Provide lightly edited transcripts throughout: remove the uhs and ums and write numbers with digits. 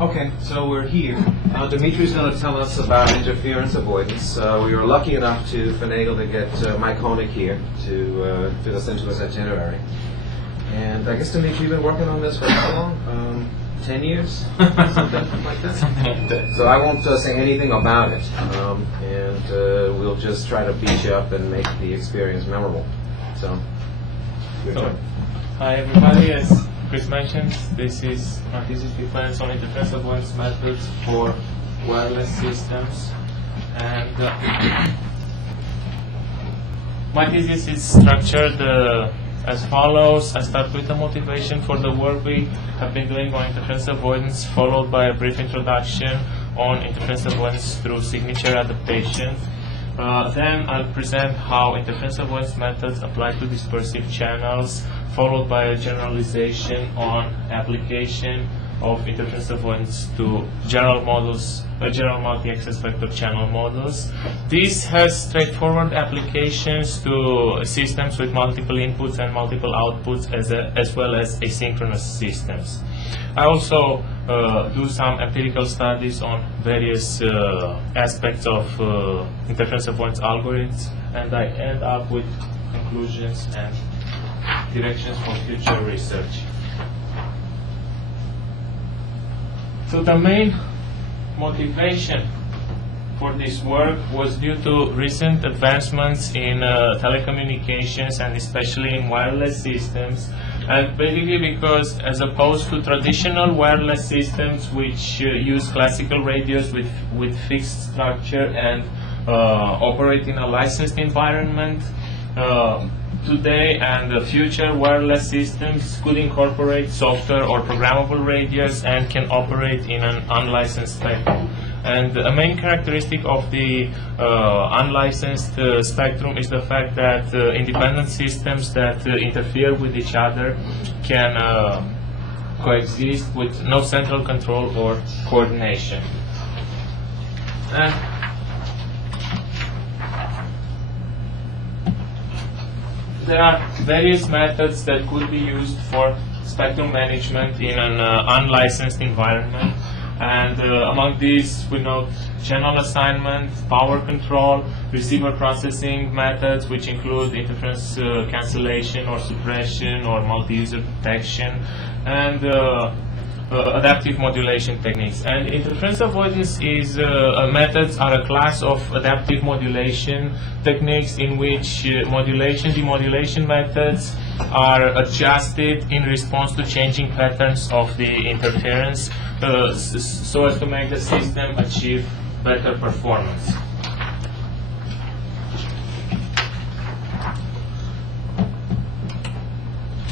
Okay, so we're here. Dimitrie's going to tell us about interference avoidance. We were lucky enough to finagle to get Mike Honig here to fit us into his itinerary. And I guess, Dimitrie, you've been working on this for how long? 10 years? Something like that? So I won't say anything about it, and we'll just try to beat you up and make the experience memorable. So, your turn. Hi everybody, as Chris mentioned, this is my thesis defense on interference avoidance methods for wireless systems. And my thesis is structured as follows. I start with the motivation for the work we have been doing on interference avoidance, followed by a brief introduction on interference avoidance through signature adaptation. Then I'll present how interference avoidance methods apply to dispersive channels, followed by a generalization on application of interference avoidance to general models, general multi-access vector channel models. This has straightforward applications to systems with multiple inputs and multiple outputs, as well as asynchronous systems. I also do some empirical studies on various aspects of interference avoidance algorithms, and I end up with conclusions and directions for future research. So the main motivation for this work was due to recent advancements in telecommunications and especially in wireless systems, and basically because, as opposed to traditional wireless systems which use classical radios with fixed structure and operate in a licensed environment, today and the future wireless systems could incorporate software or programmable radios and can operate in an unlicensed spectrum. And a main characteristic of the unlicensed spectrum is the fact that independent systems that interfere with each other can coexist with no central control or coordination. And there are various methods that could be used for spectrum management in an unlicensed environment, and among these we note channel assignment, power control, receiver processing methods, which include interference cancellation or suppression or multi-user detection, and adaptive modulation techniques. And interference avoidance is methods are a class of adaptive modulation techniques in which demodulation methods are adjusted in response to changing patterns of the interference so as to make the system achieve better performance.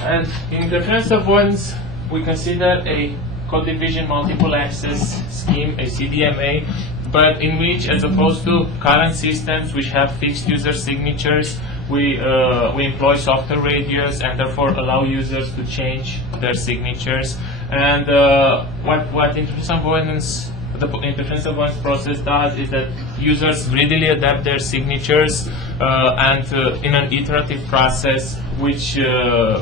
And in interference avoidance, we consider a code division multiple access scheme, a Cdma, but in which, as opposed to current systems which have fixed user signatures, we employ software radios and therefore allow users to change their signatures. And what interference avoidance, the interference avoidance process does is that users readily adapt their signatures and in an iterative process which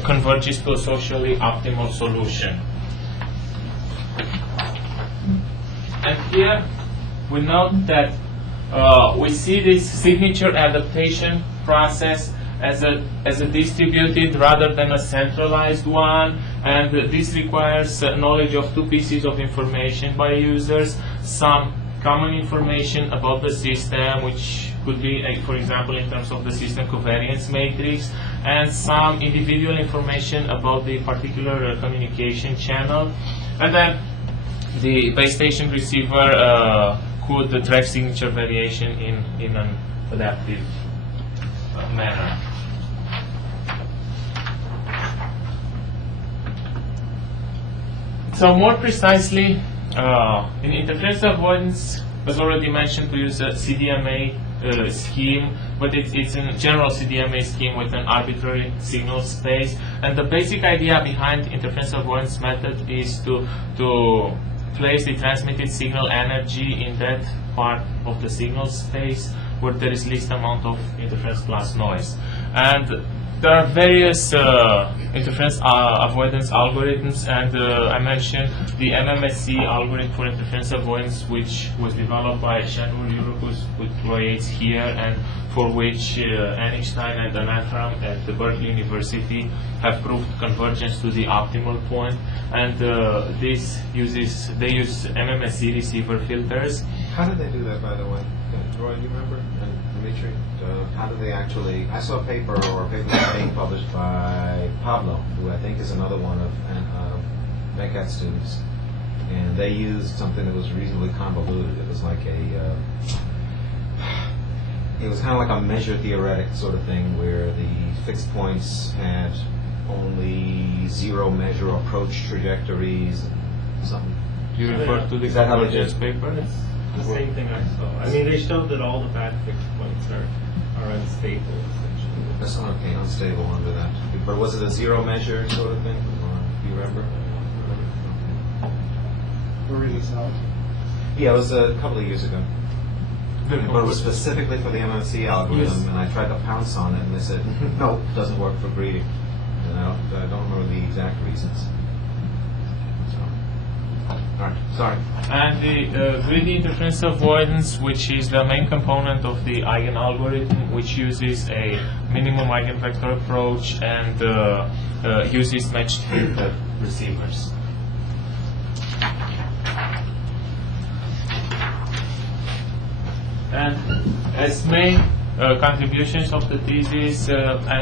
converges to a socially optimal solution. And here we note that we see this signature adaptation process as a distributed rather than a centralized one, and this requires knowledge of two pieces of information by users: some common information about the system, which could be, for example, in terms of the system covariance matrix, and some individual information about the particular communication channel. And then the base station receiver could track signature variation in an adaptive manner. So more precisely, in interference avoidance, was already mentioned to use a Cdma scheme, but it's a general Cdma scheme with an arbitrary signal space. And the basic idea behind interference avoidance method is to place the transmitted signal energy in that part of the signal space where there is least amount of interference plus noise. And there are various interference avoidance algorithms, and I mentioned the MMSE algorithm for interference avoidance, which was developed by Shanur Yurukuz with Royates here, and for which Einstein and Anantharam at the Berkeley University have proved convergence to the optimal point. And they use MMSE receiver filters. How did they do that, by the way? Roy, do you remember? And Dimitrie, how did they actually? I saw a paper being published by Pablo, who I think is another one of Mekat students, and they used something that was reasonably convoluted. It was like it was kind of like a measure theoretic sort of thing, where the fixed points had only zero measure approach trajectories and something. You refer to the Is that how they convergence did? paper? The same thing I saw. I mean, they showed that all the bad fixed points are unstable, essentially. That's not okay, unstable under that. But was it a zero measure sort of thing? Or do you remember? Release out. Yeah, it was a couple of years ago. But it was specifically for the MMC algorithm, Yes. and I tried to pounce on it, and they said, no, it doesn't work for greedy. And I don't remember the exact reasons. So, all right, sorry. And the greedy interference avoidance, which is the main component of the Eigen algorithm, which uses a minimum eigenvector approach and uses matched filter receivers. And as main contributions of the thesis, I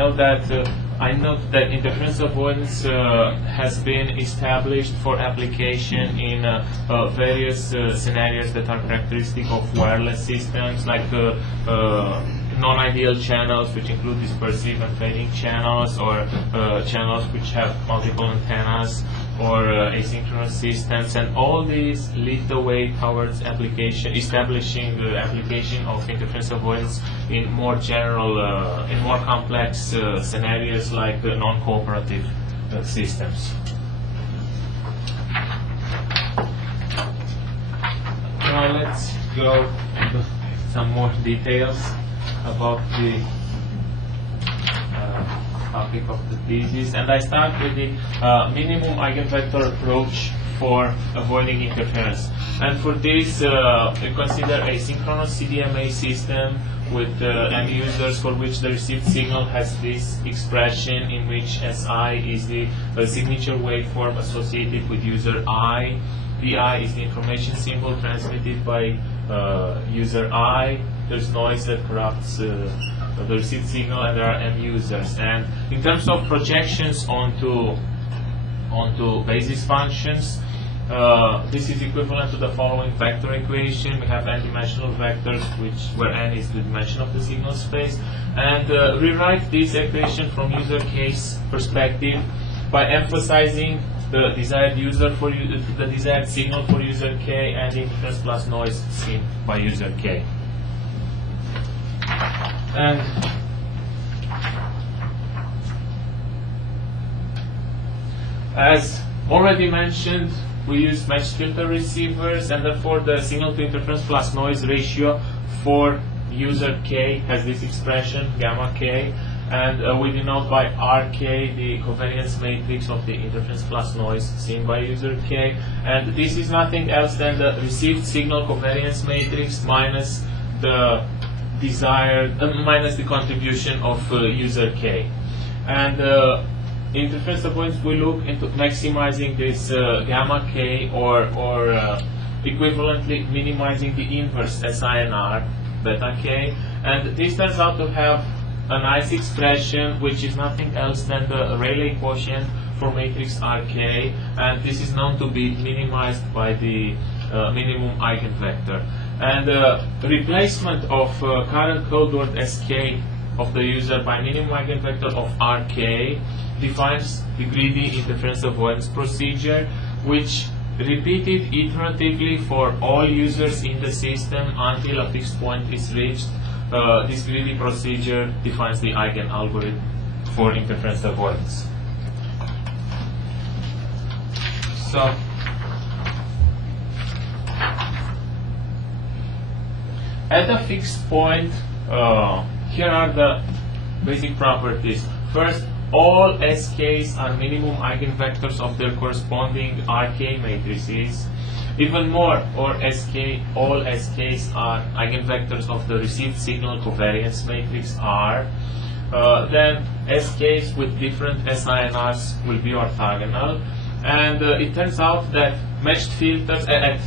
note that interference avoidance has been established for application in various scenarios that are characteristic of wireless systems, like non-ideal channels, which include dispersive and fading channels, or channels which have multiple antennas, or asynchronous systems, and all these lead the way towards establishing the application of interference avoidance in more general, in more complex scenarios like non-cooperative systems. Now let's go into some more details about the topic of the thesis, and I start with the minimum eigenvector approach for avoiding interference. And for this, we consider a synchronous Cdma system with M users, for which the received signal has this expression in which Si is the signature waveform associated with user I. Pi is the information symbol transmitted by user I. There's noise that corrupts the received signal, and there are M users. And in terms of projections onto basis functions, this is equivalent to the following vector equation. We have n-dimensional vectors, where n is the dimension of the signal space, and rewrite this equation from user case perspective by emphasizing the desired the desired signal for user k and interference plus noise seen by user k. And as already mentioned, we use matched filter receivers, and therefore the signal to interference plus noise ratio for user k has this expression, gamma k, and we denote by rk the covariance matrix of the interference plus noise seen by user k, and this is nothing else than the received signal covariance matrix minus the desired minus the contribution of user k. And interference avoidance, we look into maximizing this gamma k, or equivalently minimizing the inverse SINR beta k, and this turns out to have a nice expression which is nothing else than the Rayleigh quotient for matrix Rk, and this is known to be minimized by the minimum eigenvector. And replacement of current codeword Sk of the user by minimum eigenvector of Rk defines the greedy interference avoidance procedure, which repeated iteratively for all users in the system until a fixed point is reached. This greedy procedure defines the Eigen algorithm for interference avoidance. So, at a fixed point, here are the basic properties. First, all SKs are minimum eigenvectors of their corresponding RK matrices. Even more, all SKs are eigenvectors of the received signal covariance matrix R. Then SKs with different SINRs will be orthogonal. And it turns out that matched filters at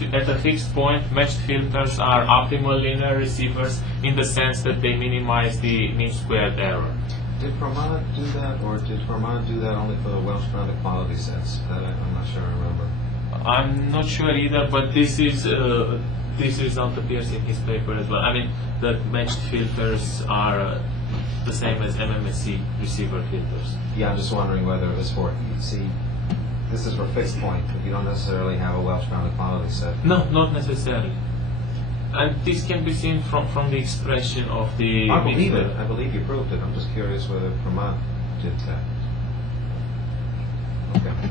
a fixed point, matched filters are optimal linear receivers in the sense that they minimize the mean squared error. Did Fermat do that, or did Fermat do that only for the Welsh-bound equality sets? That I'm not sure I remember. I'm not sure either, but this result appears in his paper as well. I mean, that matched filters are the same as MMSC receiver filters. Yeah, I'm just wondering whether it was for, see, this is for fixed point, but you don't necessarily have a Welsh-bound equality set. No, not necessarily. And this can be seen from the expression of the... I believe it. I believe you proved it. I'm just curious whether Fermat did that. Okay.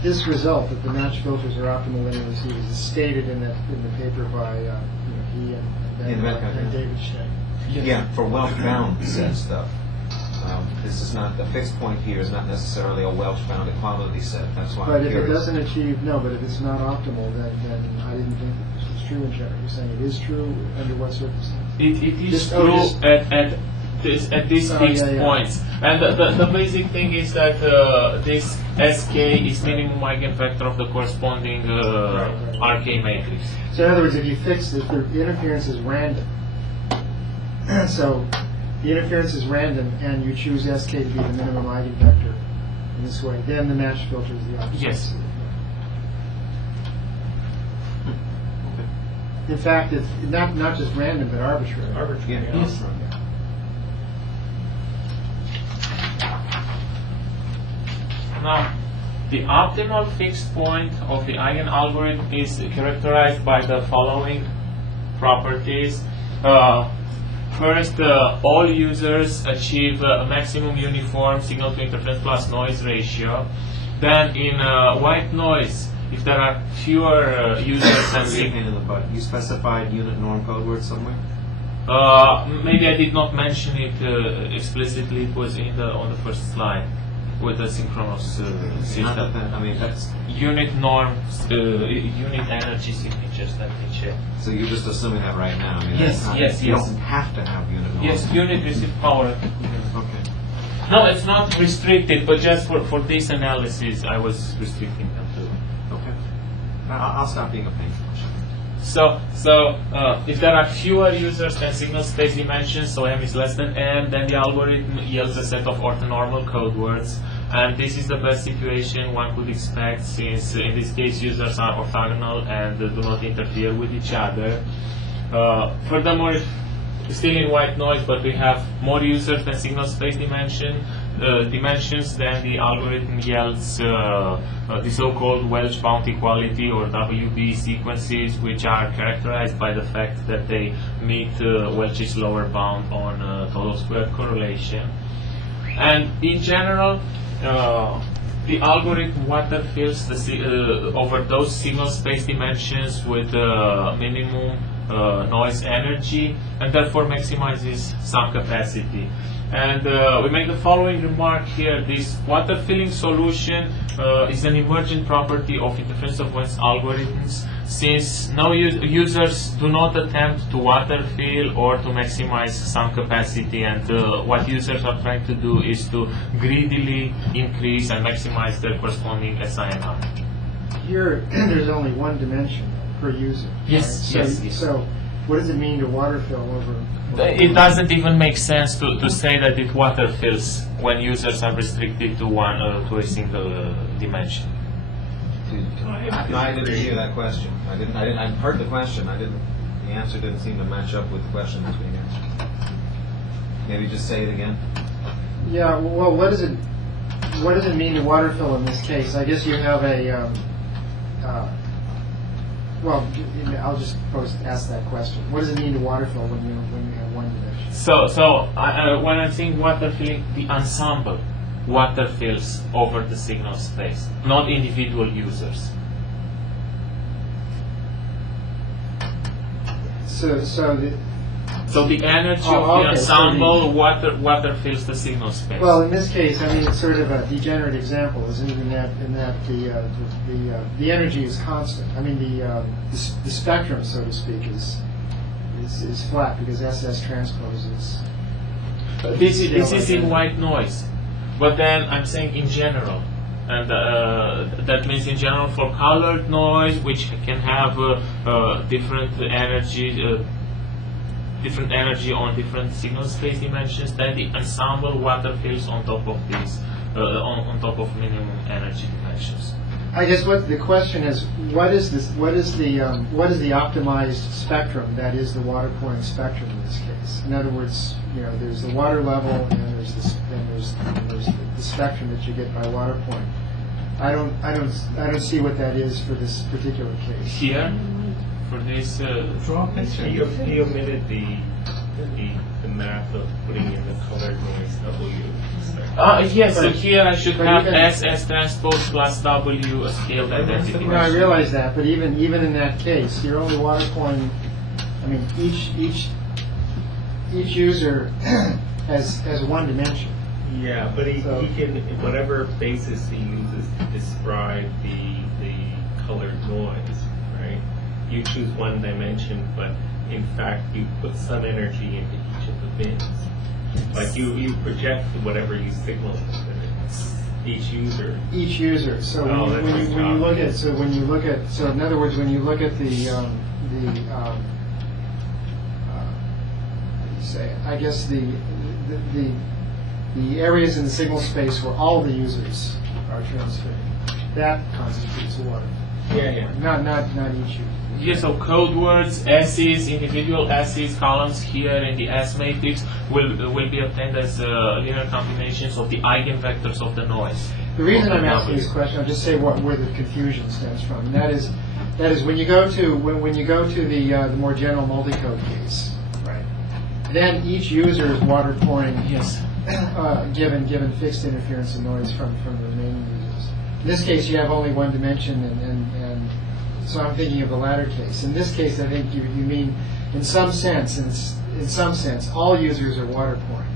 This result, that the matched filters are optimal linear receivers, is stated in the paper by he and David Shea. Yeah, for Welsh-bound sets, though. This is not, the fixed point here is not necessarily a Welsh-bound equality set. That's why But I'm if curious. it doesn't achieve, no, but if it's not optimal, then I didn't think that this was true in general. You're saying it is true under what circumstances? It is true at these fixed points. And the basic thing is that this SK is minimum eigenvector of the corresponding RK matrix. So in other words, if you fix it, the interference is random. So the interference is random, and you choose SK to be the minimum eigenvector in this way, then the matched filter is the opposite. Yes. In fact, it's not just random, but arbitrary. Arbitrary. Yeah. Yes. Now, the optimal fixed point of the Eigen algorithm is characterized by the following properties. First, all users achieve a maximum uniform signal to interference plus noise ratio. Then, in white noise, if there are fewer users than signal. You specified unit norm code word somewhere? Maybe I did not mention it explicitly. It was on the first slide with the synchronous system. I mean, that's... Unit norms, unit energy signatures. Let me check. So you're just assuming that right now? I mean, Yes, yes, You yes. don't have to have unit norm. Yes, unit receive power. Okay. No, it's not restricted, but just for this analysis, I was restricting them to. Okay. I'll stop being a pain. So if there are fewer users than signal space dimensions, so m is less than n, then the algorithm yields a set of orthonormal code words, and this is the best situation one could expect, since in this case users are orthogonal and do not interfere with each other. Furthermore, still in white noise, but we have more users than signal space dimensions, then the algorithm yields the so-called Welsh bound equality, or WB sequences, which are characterized by the fact that they meet Welch's lower bound on total square correlation. And in general, the algorithm water fills over those signal space dimensions with minimum noise energy, and therefore maximizes some capacity. And we make the following remark here: this water filling solution is an emergent property of interference avoidance algorithms, since no users do not attempt to water fill or to maximize some capacity, and what users are trying to do is to greedily increase and maximize their corresponding SINR. Here, there's only one dimension per user. Yes, right? yes. So what does it mean to water fill over? It doesn't even make sense to say that it water fills when users are restricted to a single dimension. No, I didn't hear that question. I heard the question. The answer didn't seem to match up with the question that's being answered. Maybe just say it again. Yeah. Well, what does it mean to water fill in this case? I guess you have a. Well, I'll just ask that question. What does it mean to water fill when you have one dimension? So when I'm saying water filling, the ensemble water fills over the signal space, not individual users. So So the energy Oh, of the okay, so ensemble, water fills the signal space. Well, in this case, I mean, it's sort of a degenerate example, isn't it? In that the energy is constant. I mean, the spectrum, so to speak, is flat because SS transpose is. This is in white noise, but then I'm saying in general, and that means in general for colored noise, which can have different energy on different signal space dimensions. Then the ensemble water fills on top of these, on top of minimum energy dimensions. I guess what the question is, what is the optimized spectrum that is the water pouring spectrum in this case? In other words, there's the water level and there's the spectrum that you get by water pouring. I don't see what that is for this particular case. Here, for this Drawbacks. He omitted the math of putting in the colored noise W. yes, so here I should But have even- SS transpose plus W, a scaled identity. No, I realize that, but even in that case, you're only water pouring. I mean, each user has one dimension. Yeah, but he So- can, whatever basis he uses to describe the colored noise, right? You choose one dimension, but in fact you put some energy into each of the bins. Like you project whatever you signal to each user. Each user. So Oh, that's when his you job. look at in other words, when you look at how do you say it? I guess the areas in the signal space where all the users are transferring, that constitutes water. Yeah. Not each user. Yes, so code words, S's, individual S's, columns here in the S matrix will be obtained as linear combinations of the eigenvectors of the noise. The reason of I'm the asking W. this question, I'll just say where the confusion stems from, and that is when you go to the more general multi-code case, right? Then each user is water pouring, Yes. given fixed interference and noise from the remaining users. In this case, you have only one dimension, and so I'm thinking of the latter case. In this case, I think you mean, in some sense, all users are water pouring.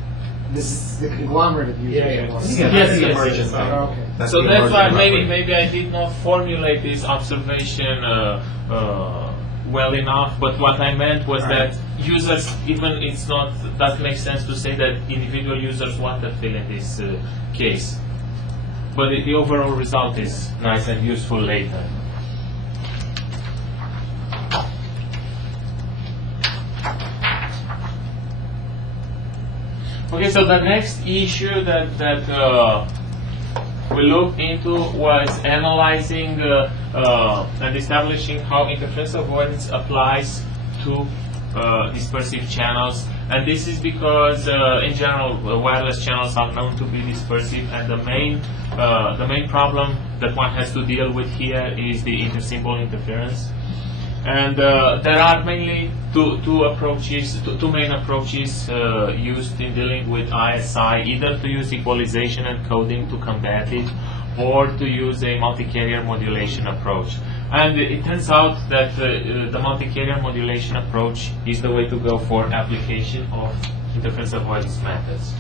This is the conglomerate of users. Yeah. Are water Yes, pouring. yes, emergent yes. thing. Okay. That's So the that's why emergent maybe I did not formulate this observation well enough. But what I meant was that users, even it's not that makes sense to say that individual users water fill in this case. But the overall result is nice and useful later. Okay, so the next issue that we looked into was analyzing and establishing how interference avoidance applies to dispersive channels. And this is because, in general, wireless channels are known to be dispersive, and the main problem that one has to deal with here is the intersymbol interference. And there are mainly two main approaches used in dealing with ISI, either to use equalization and coding to combat it, or to use a multi-carrier modulation approach. And it turns out that the multi-carrier modulation approach is the way to go for application of interference avoidance methods.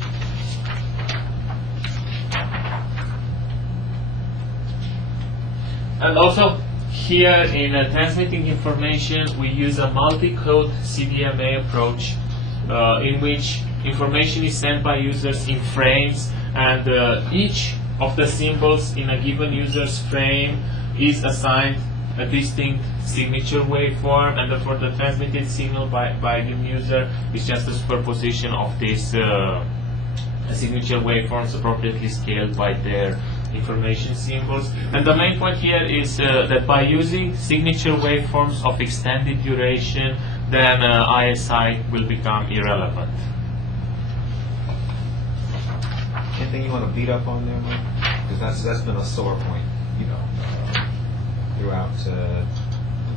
And also, here in transmitting information, we use a multi-code Cdma approach in which information is sent by users in frames, and each of the symbols in a given user's frame is assigned a distinct signature waveform, and therefore the transmitted signal by the user is just a superposition of these signature waveforms appropriately scaled by their information symbols. And the main point here is that by using signature waveforms of extended duration, then ISI will become irrelevant. Anything you want to beat up on there, Mike? Because that's been a sore point, throughout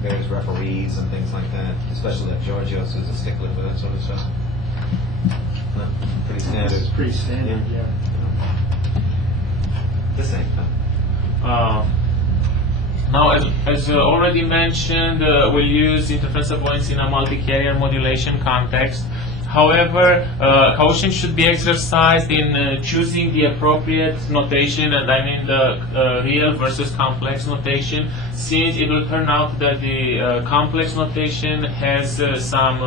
various referees and things like that, especially that Georgios is a stickler for that sort of stuff. No, pretty standard. It's pretty standard, yeah. The same thing. Now, as already mentioned, we'll use interference avoidance in a multi-carrier modulation context. However, caution should be exercised in choosing the appropriate notation, and I mean the real versus complex notation, since it will turn out that the complex notation has some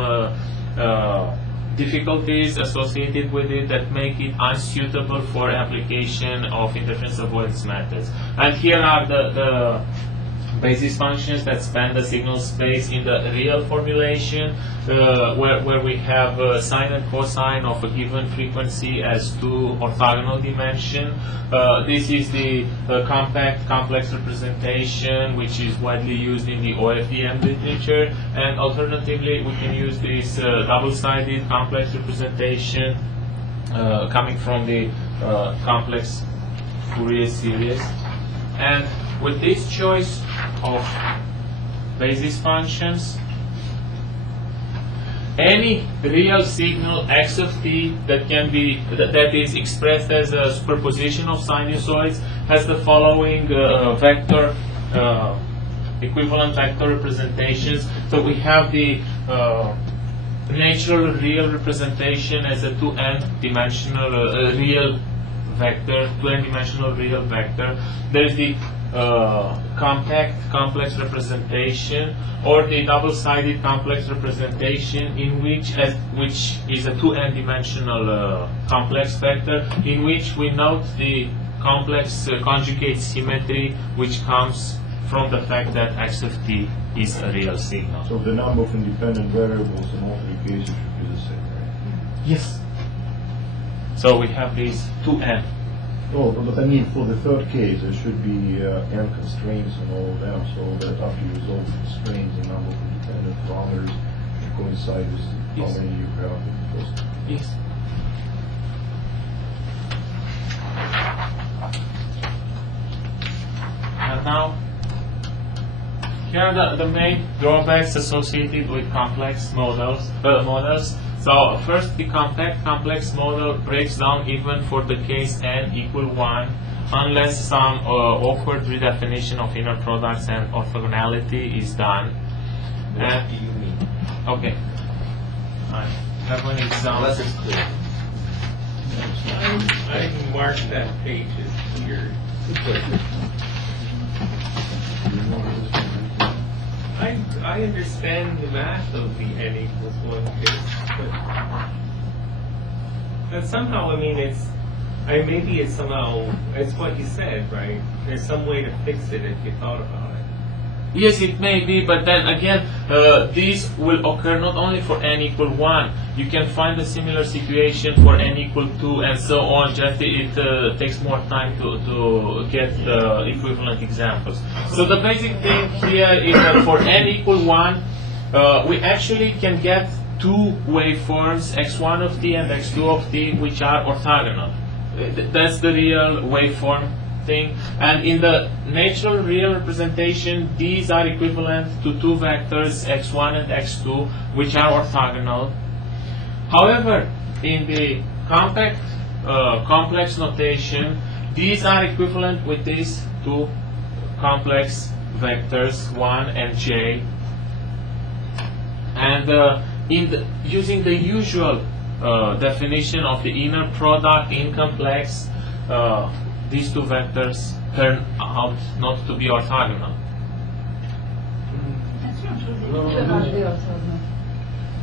difficulties associated with it that make it unsuitable for application of interference avoidance methods. And here are the basis functions that span the signal space in the real formulation, where we have sine and cosine of a given frequency as two orthogonal dimension. This is the compact complex representation, which is widely used in the OFDM literature, and alternatively we can use this double-sided complex representation coming from the complex Fourier series. And with this choice of basis functions, any real signal x of t that can be that is expressed as a superposition of sinusoids has the following vector equivalent vector representations. So we have the natural real representation as a 2n dimensional real vector, 2n dimensional real vector. There's the compact complex representation, or the double-sided complex representation, in which is a 2n dimensional complex vector, in which we note the complex conjugate symmetry, which comes from the fact that x of t is a real signal. So the number of independent variables in all three cases should be the same, right? Yes. So we have these 2n. Oh, but I mean, for the third case, there should be n constraints and all of them, so that after you resolve the constraints, the number of independent parameters should coincide with how Yes. many you have in the first. Yes. And now, here are the main drawbacks associated with complex models. So first, the compact complex model breaks down even for the case n equal 1, unless some awkward redefinition of inner products and orthogonality is done. What do you mean? Okay. I have an example. Unless it's clear. I marked that page as weird. I understand the math of the n equals 1 case, but somehow, I mean, maybe it's somehow, it's what you said, right? There's some way to fix it if you thought about it. Yes, it may be, but then again, these will occur not only for n equal 1. You can find a similar situation for n equal 2 and so on, just it takes more time to get the equivalent examples. So the basic thing here is that for n equal 1, we actually can get two waveforms, x1 of t and x2 of t, which are orthogonal. That's the real waveform thing. And in the natural real representation, these are equivalent to two vectors, x1 and x2, which are orthogonal. However, in the compact complex notation, these are equivalent with these two complex vectors, 1 and j. And using the usual definition of the inner product in complex, these two vectors turn out not to be orthogonal. That's not true. They do not be orthogonal.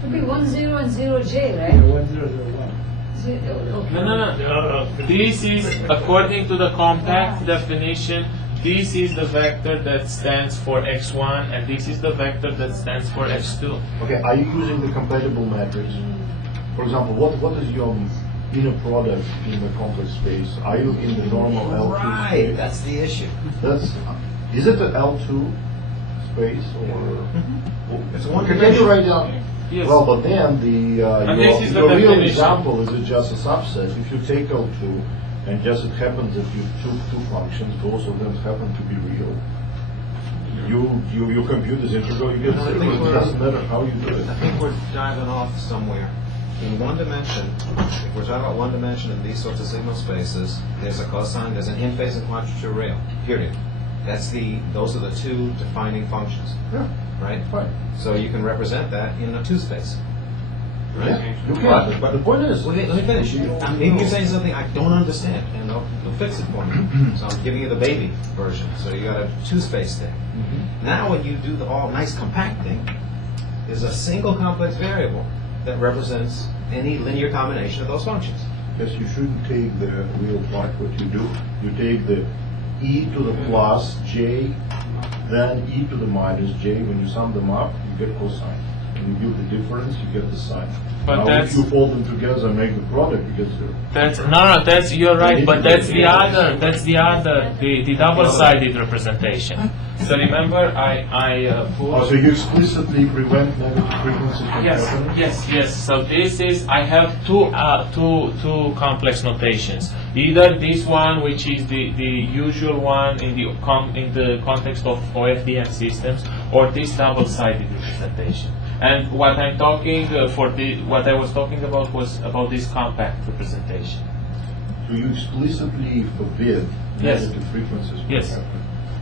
It would be 1, 0 and 0, j, right? 1, 0, 0, 1. Okay. No. This is, according to the compact definition, this is the vector that stands for x1, and this is the vector that stands for x2. Okay, are you using the compatible matrix? For example, what is your inner product in the complex space? Are you in the normal L2 Right, space? that's the issue. Is it the L2 space or? It's one Can you write down? Yes. Well, but then this is the your real definition. example is just a subset. If you take L2 and just it happens that you took two functions, both of them happen to be real. You compute this integral, you get No, I zero. think It we're- doesn't matter how you do it. I think we're diving off somewhere. In one dimension, if we're talking about one dimension in these sorts of signal spaces, there's a cosine, there's an in-phase and quadrature rail, period. Those are the two defining functions, Yeah, right? fine. So you can represent that in a two-space. right? You can, but the point is, Let me finish. Maybe you're saying something I don't understand, and you'll fix it for me. So I'm giving you the baby version. So you got a two-space thing. Now when you do the all nice compact thing, is a single complex variable that represents any linear combination of those functions. yes, you shouldn't take the real part. What you do, you take the e to the plus j, then e to the minus j. When you sum them up, you get cosine. When you give the difference, you get the sine. But now, that's- if you fold them together and make the product, because That's you're right, but that's the double-sided representation. So remember, I put. so you explicitly prevent negative frequencies from happening? Yes. So this is I have two complex notations. Either this one, which is the usual one in the context of OFDM systems, or this double-sided representation. And what I'm talking what I was talking about was about this compact representation. So you explicitly forbid Yes. negative frequencies from Yes. happening.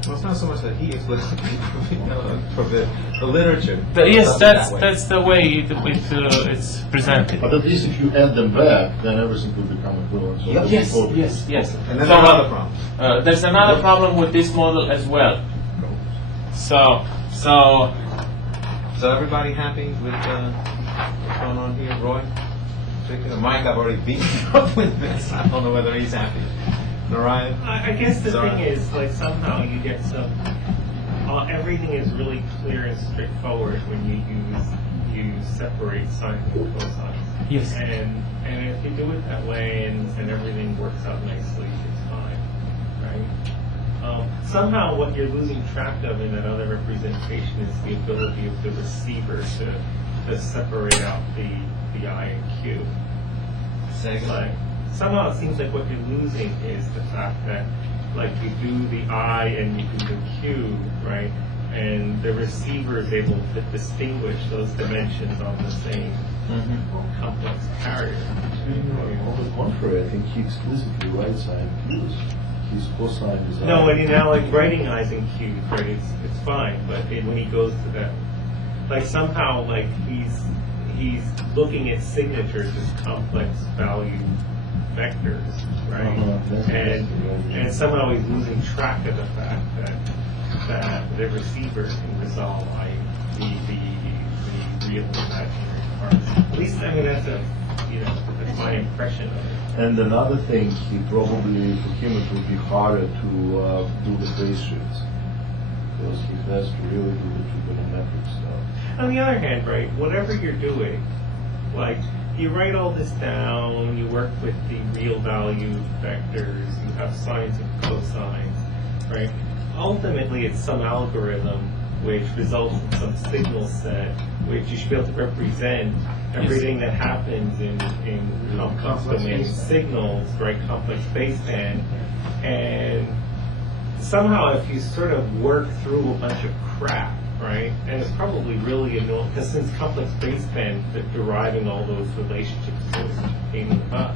Well, it's not so much that he explicitly forbid the literature. Yes, does it that's that way. that's the way it's presented. But at least if you add them back, then everything will become equivalent. So that's Yes, important. yes. And then So, there's another problem. there's another problem with this model as well. So everybody happy with what's going on here, Roy? Taking the mic, I've already beaten him up with this. I don't know whether he's happy. Narayan? I guess the Sorry. thing is, like, somehow you get some. Everything is really clear and straightforward when you separate sine and cosine. Yes. And if you do it that way and everything works out nicely, it's fine, right? Somehow what you're losing track of in that other representation is the ability of the receiver to separate out the I and Q. Like, somehow it seems like what you're losing is the fact that, like, you do the I and you do the Q, right? And the receiver is able to distinguish those dimensions on the same complex carrier. On the contrary, I think he explicitly writes sine q's. His cosine is No, and now, like, writing I's and Q's, right, it's fine, but when he goes to that, like, somehow, like, he's looking at signatures as complex value vectors, right? And somehow he's losing track of the fact that the receiver can resolve the real imaginary parts. At least, I mean, that's my impression of it. And another thing, he probably, for him, it would be harder to do the phase shifts, because he has to really do the trigonometric stuff. On the other hand, right, whatever you're doing, like, you write all this down, you work with the real value vectors, you have sines and cosines, right? Ultimately, it's some algorithm which results in some signal set, which you should be able to represent everything that happens in complex domain signals, right, complex baseband. And somehow if you sort of work through a bunch of crap, right, and it's probably really annoying, because since complex baseband, deriving all those relationships is a pain in the butt,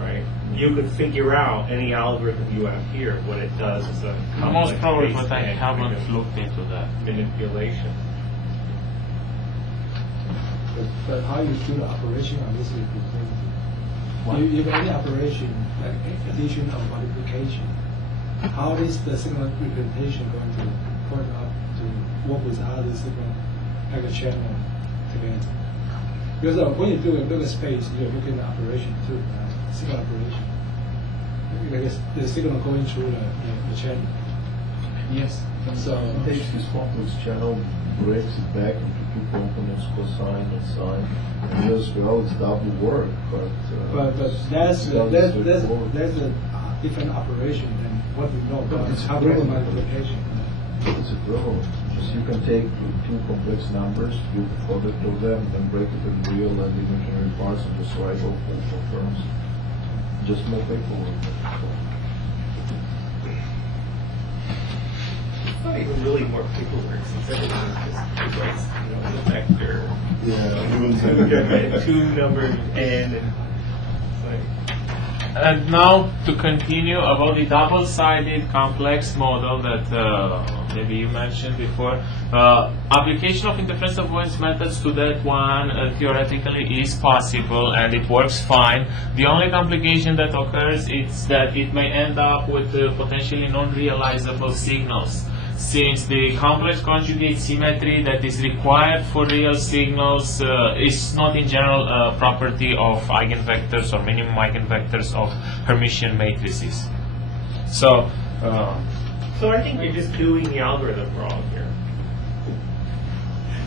right? You could figure out any algorithm you have here, what it does is a most complex probably, but I baseband haven't kind of looked into that. manipulation. But how you do the operation on this representation? You have any operation, like addition or multiplication. How is the signal representation going to point up to work with other signal, like a channel together? Because when you do a bigger space, you're looking at operation too, signal operation. Because the signal going through the channel. Yes. So he takes this complex channel, breaks it back into two components, cosine and sine. And yes, well, it's double work, But that's a different operation than what we know about It's algorithm equivalent. multiplication. it's equivalent. Just you can take two complex numbers, do the product of them, then break it in real and imaginary parts and just write all full terms. Just more paperwork. It's not even really more paperwork, since everything is just writes, the vector. Yeah, Two numbers and it's like, And now to continue about the double-sided complex model that maybe you mentioned before, application of interference avoidance methods to that one theoretically is possible and it works fine. The only complication that occurs is that it may end up with potentially non-realizable signals, since the complex conjugate symmetry that is required for real signals is not in general a property of eigenvectors or minimum eigenvectors of Hermitian matrices. So So I think you're just doing the algorithm wrong here.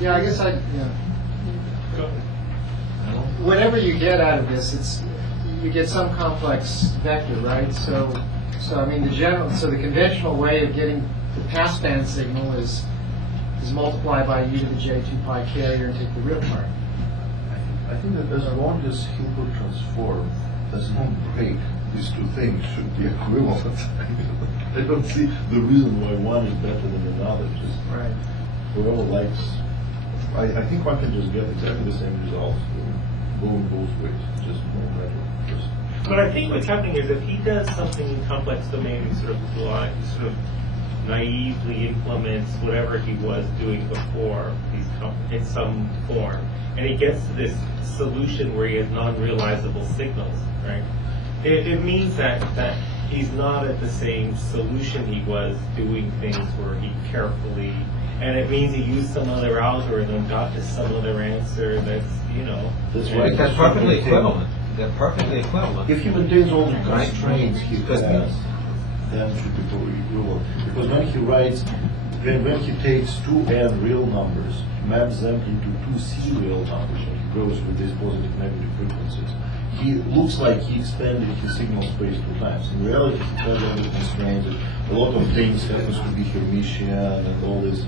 Yeah, I guess whatever you get out of this, you get some complex vector, right? So I mean the conventional way of getting the passband signal is multiply by e to the j 2 pi carrier and take the real part. I think that as long as Hilbert transform does not break, these two things should be equivalent. I don't see the reason why one is better than another. Just Right. whoever likes. I think one can just get exactly the same results going both ways. Just no matter. But I think what's happening is if he does something in complex domain and sort of naively implements whatever he was doing before in some form, and he gets to this solution where he has non-realizable signals, right? It means that he's not at the same solution he was doing things where he carefully, and it means he used some other algorithm, got to some other answer that's, That's I why think that's perfectly equivalent. They're perfectly equivalent. if he maintains all the Right. constraints he Because has, then it should be probably equivalent. Because when he writes, when he takes two n real numbers, maps them into two c real numbers, and he goes with these positive negative frequencies, he looks like he expanded his signal space 2 times. In reality, he has all the constraints. A lot of things happens to be Hermitian and all this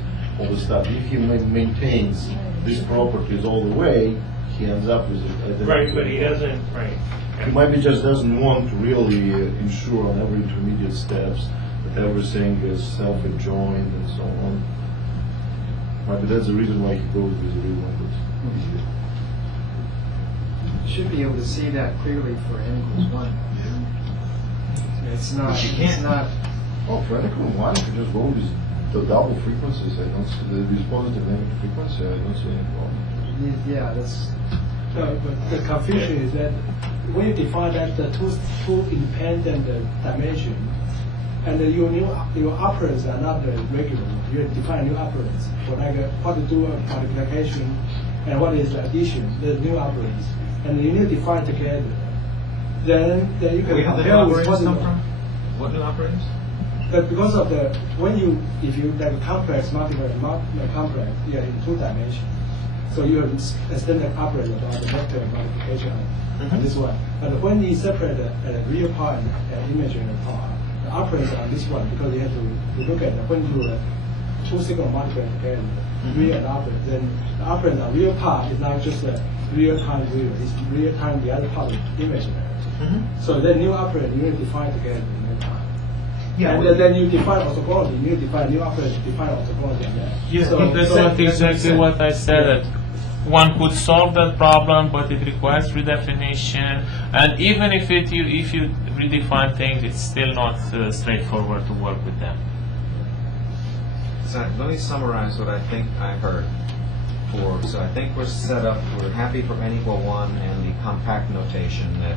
stuff. If he maintains these properties all the way, he ends up with a right, but he doesn't, right. He maybe just doesn't want to really ensure on every intermediate steps that everything is self-adjoined and so on. Maybe that's the reason why he goes with the real numbers. You should be able to see that clearly for n equals 1. It's not. But you It's can't. not. Oh, for n equals 1, you can just go with the double frequencies. I don't see this positive negative frequency. I don't see any problem. Yeah, that's. But the confusion is that when you define that the two independent dimension, and your operands are not the regular, you define new operands for what to do a multiplication and what is the addition, the new operands, and you need to define together. Then you can Where did the new compare with operators what come from? What new operators? But because of if you like a complex multiple complex, in 2 dimensions. So you have extended operand about the vector multiplication on this one. But when you separate the real part and imaginary part, the operands are on this one because you have to look at when you 2 signal multiply together, real and operand, then the operand on real part is not just a real time real, it's real time the other part is imaginary. So then new operand you need to define together in real time. Yeah, And then you define orthogonality, you define new operand, define orthogonality on that. yes, So- that's so not that makes exactly sense. what I said. That one could solve that problem, but it requires redefinition. And even if you redefine things, it's still not straightforward to work with them. So let me summarize what I think I heard. So I think we're set up, we're happy for n equal 1 and the compact notation that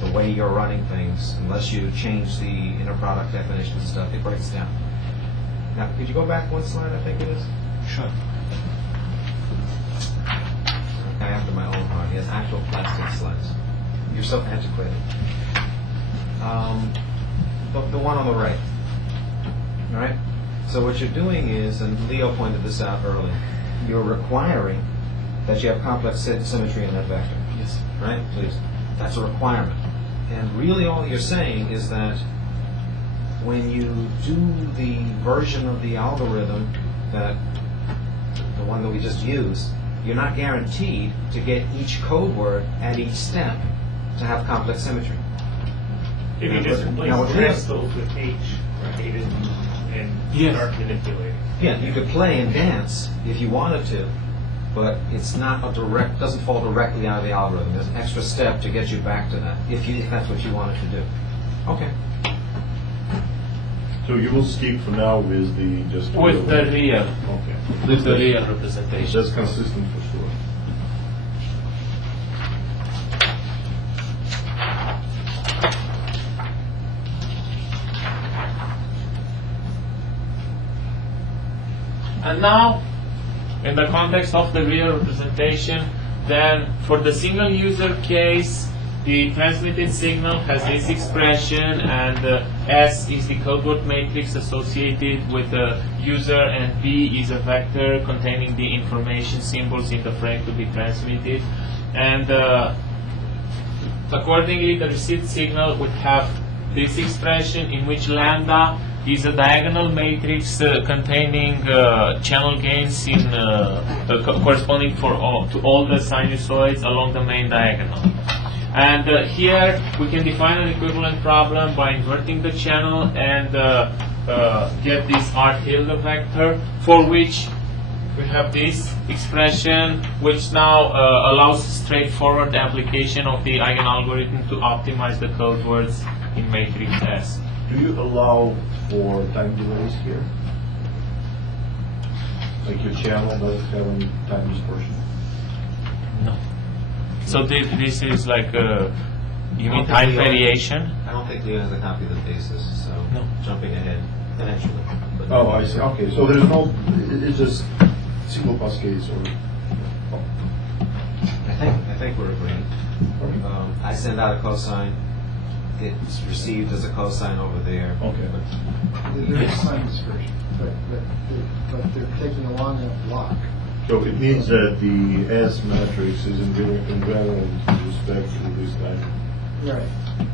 the way you're running things, unless you change the inner product definition and stuff, it breaks down. Now, could you go back one slide, I think it is? Sure. Okay, after my own heart. Yes, actual plastic slides. You're so antiquated. The one on the right. All right? So what you're doing is, and Leo pointed this out earlier, you're requiring that you have complex symmetry in that vector. Yes. Right? Please. That's a requirement. And really all you're saying is that when you do the version of the algorithm that the one that we just used, you're not guaranteed to get each code word at each step to have complex symmetry. If you just replace Now, what Leo- crystals with H, right, and Yes. start manipulating. Yeah, you could play and dance if you wanted to, but it's not a direct, doesn't fall directly out of the algorithm. There's an extra step to get you back to that, if that's what you wanted to do. Okay. So you will stick for now with the just With the real, Okay. with the real representation. That's consistent for sure. And now, in the context of the real representation, then for the single user case, the transmitted signal has this expression, and S is the code word matrix associated with the user, and B is a vector containing the information symbols in the frame to be transmitted. And accordingly, the received signal would have this expression in which lambda is a diagonal matrix containing channel gains in corresponding to all the sinusoids along the main diagonal. And here we can define an equivalent problem by inverting the channel and get this R tilde vector, for which we have this expression, which now allows straightforward application of the Eigen algorithm to optimize the code words in matrix S. Do you allow for time delays here? Like your channel doesn't have any time distortion? No. So this is like you mean Okay, time Leo. variation? I don't think Leo has a copy of the basis, so No. jumping ahead eventually. But Oh, I see. Okay, so there's no, it's just single pass case or. I think we're agreeing. I send out a cosine. It's received as a cosine over there. Okay. There is sign dispersion, but they're taking along that block. So it means that the S matrix is invariant with respect to this Right.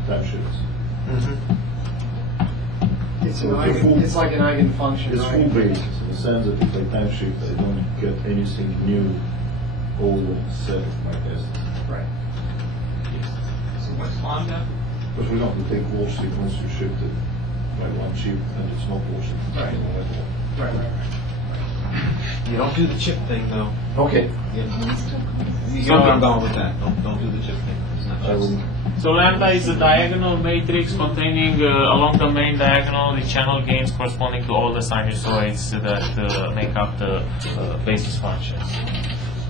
time shifts. It's So an the full- it's like an eigenfunction, It's right? full basis in the sense that if I time shift, I don't get anything new over set of my tests. Right. So what's lambda? Because we don't have to take whole sequence, you shift it by one chip and it's not whole sequence. Right. Right. You don't do the chip thing, though. Okay. You know where I'm going with that. Don't do the chip thing. It's not I just. will, So lambda is a diagonal matrix containing along the main diagonal the channel gains corresponding to all the sinusoids that make up the basis functions.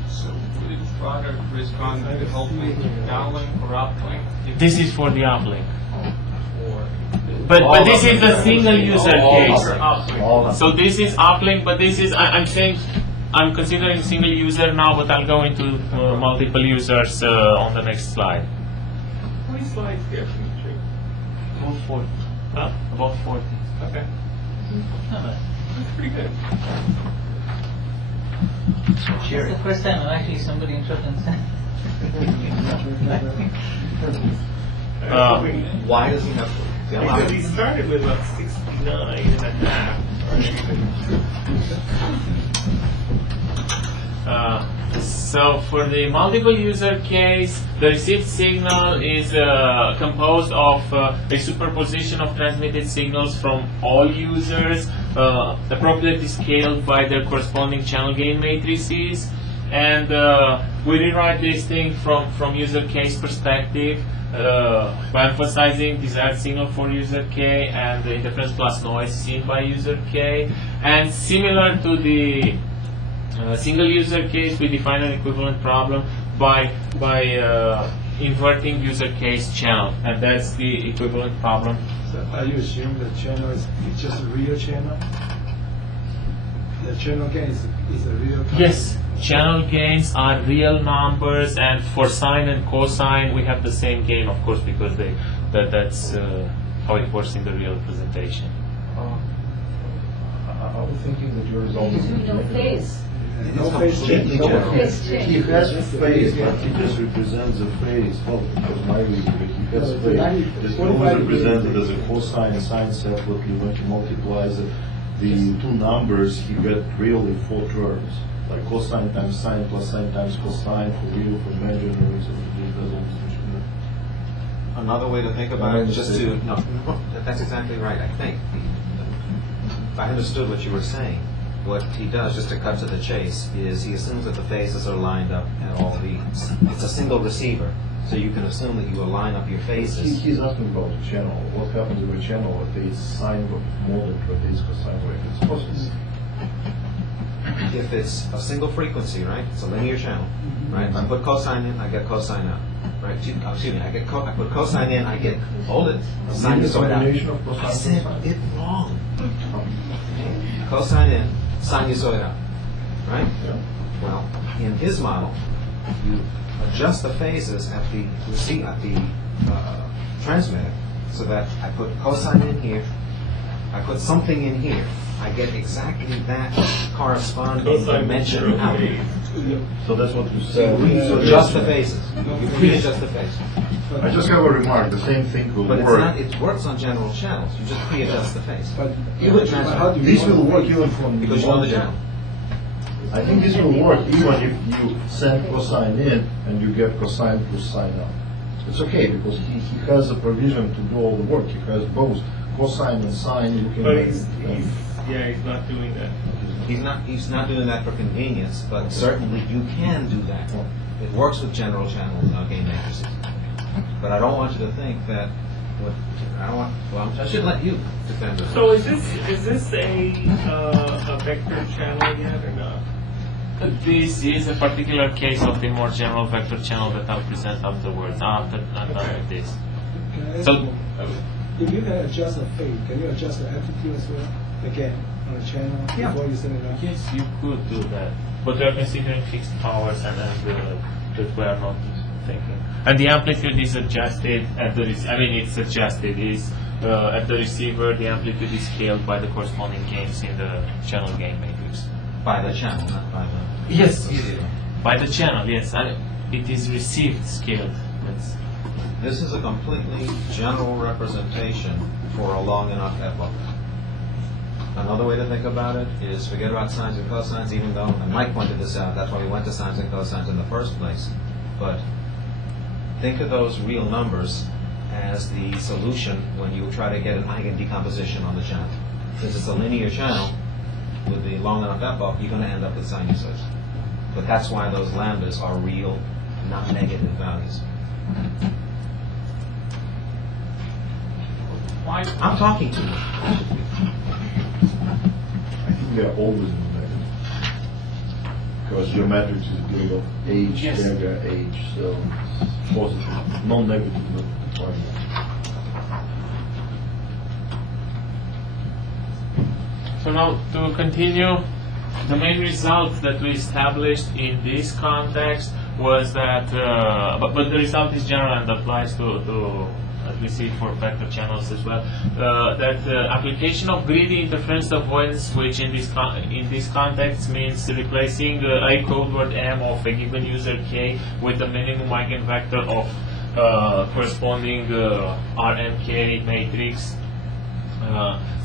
So would it rather respond to help me downlink or uplink? This is for the uplink. Or But this is a single user case. all of So this is uplink, but this is I'm saying I'm considering single user now, but I'll go into multiple users on the next slide. How many slides here, Dimitrie? About 40. About 40. Okay. That's pretty good. It's the first time I'm actually somebody interested in Why does he have to? Because he started with about 69 and a half. So for the multiple user case, the received signal is composed of a superposition of transmitted signals from all users, appropriately scaled by their corresponding channel gain matrices. And we rewrite this thing from user case perspective by emphasizing desired signal for user K and the interference plus noise seen by user K. And similar to the single user case, we define an equivalent problem by inverting user case channel, and that's the equivalent problem. So are you assuming the channel is just a real channel? The channel gain is a real channel? Yes, channel gains are real numbers, and for sine and cosine we have the same gain, of course, because that's how it works in the real representation. I was thinking that your result is. No phase. No phase change. No phase change. He has phase, but he just represents the phase. Well, because my reading, he has No, phase. 90 It's 45 only degrees. represented as a cosine sine separately. When he multiplies the two numbers, he get really four terms. Like cosine times sine plus sine times cosine for real, for imaginary, so it doesn't. Another way to think about it, just to, no, that's exactly right, I think. If I understood what you were saying, what he does, just to cut to the chase, is he assumes that the phases are lined up at all beats. It's a single receiver, so you can assume that you will line up your phases. He's asking about the channel. What happens if a channel rotates sine wave more than rotates cosine wave? It's possible. If it's a single frequency, right, it's a linear channel, right? If I put cosine in, I get cosine out, right? Excuse me, I put cosine in, I get, hold it, a sinusoid out. I said it wrong. Cosine in, sinusoid out, right? Yeah. Well, in his model, you adjust the phases at the transmitter, so that I put cosine in here, I put something in here, I get exactly that corresponding dimension out. So that's what you said. So adjust the phases. You pre-adjust the phases. I just have a remark. The same thing will But it's work. not, it works on general channels. You just pre-adjust the phase. But You would how transfer do you This will work even from because you know one the channel. I think this will work even if you send cosine in and you get cosine plus sine out. It's okay because he has a provision to do all the work. He has both cosine and sine. You can But make he's not doing that. He's not doing that for convenience, but certainly you can do that. It works with general channel gain matrices. But I don't want you to think that. I should let you defend it. So is this a vector channel yet or not? This is a particular case of the more general vector channel that I'll present afterwards, after I'm done with this. Can I ask So- you, if you can adjust the phase, can you adjust the amplitude as well? Again, on a channel before you send it out? Yes, you could do that, but we are considering fixed powers and that we are not thinking. And the amplitude is adjusted at the it's adjusted is at the receiver. The amplitude is scaled by the corresponding gains in the channel gain matrix. By the channel, not by the. Yes, by the channel. Yes, and it is received scaled. This is a completely general representation for a long enough epoch. Another way to think about it is forget about sines and cosines, even though, and Mike pointed this out, that's why we went to sines and cosines in the first place. But think of those real numbers as the solution when you try to get an eigen decomposition on the channel. Since it's a linear channel, with the long enough epoch, you're going to end up with sinusoids. But that's why those lambdas are real, not negative values. Why? I'm talking to you. I think we are always in the negative. Because your matrix is built of H, Yes. delta H, so it's positive, non-negative, not positive. So now to continue, the main result that we established in this context was that, but the result is general and applies to as we see for vector channels as well, that application of greedy interference avoidance, which in this context means replacing a code word M of a given user K with the minimum eigenvector of corresponding RMK matrix.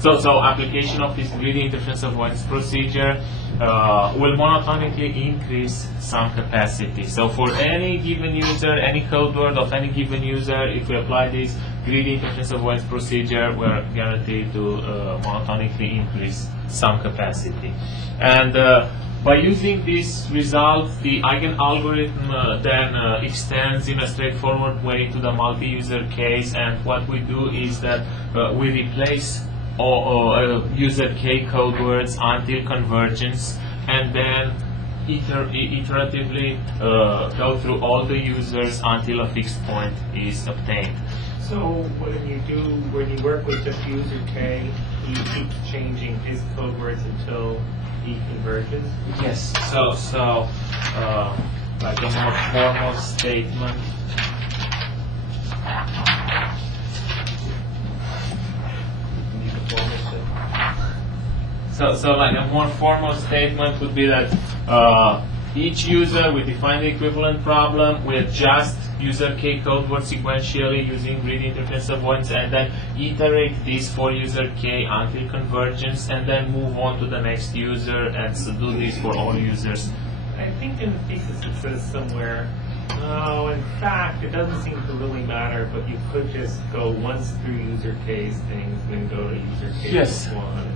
So application of this greedy interference avoidance procedure will monotonically increase some capacity. So for any given user, any code word of any given user, if we apply this greedy interference avoidance procedure, we're guaranteed to monotonically increase some capacity. And by using this result, the Eigen algorithm then extends in a straightforward way to the multi-user case, and what we do is that we replace user K code words until convergence, and then iteratively go through all the users until a fixed point is obtained. So when you work with just user K, you keep changing his code words until he converges? Yes. So like a more formal statement. So like a more formal statement would be that each user, we define the equivalent problem, we adjust user K code word sequentially using greedy interference avoidance, and then iterate this for user K until convergence, and then move on to the next user, and so do this for all users. I think in the thesis it says somewhere, no, in fact, it doesn't seem to really matter, but you could just go once through user K's things, then go to user K's Yes. one.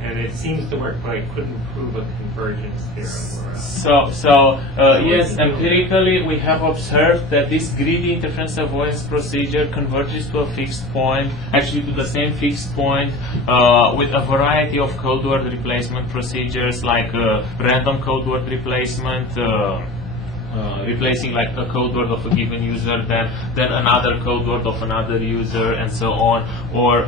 and it seems to work, but I couldn't prove a convergence theorem. Yes, empirically we have observed that this greedy interference avoidance procedure converges to a fixed point, actually to the same fixed point, with a variety of code word replacement procedures like random code word replacement, replacing like a code word of a given user, then another code word of another user, and so on, or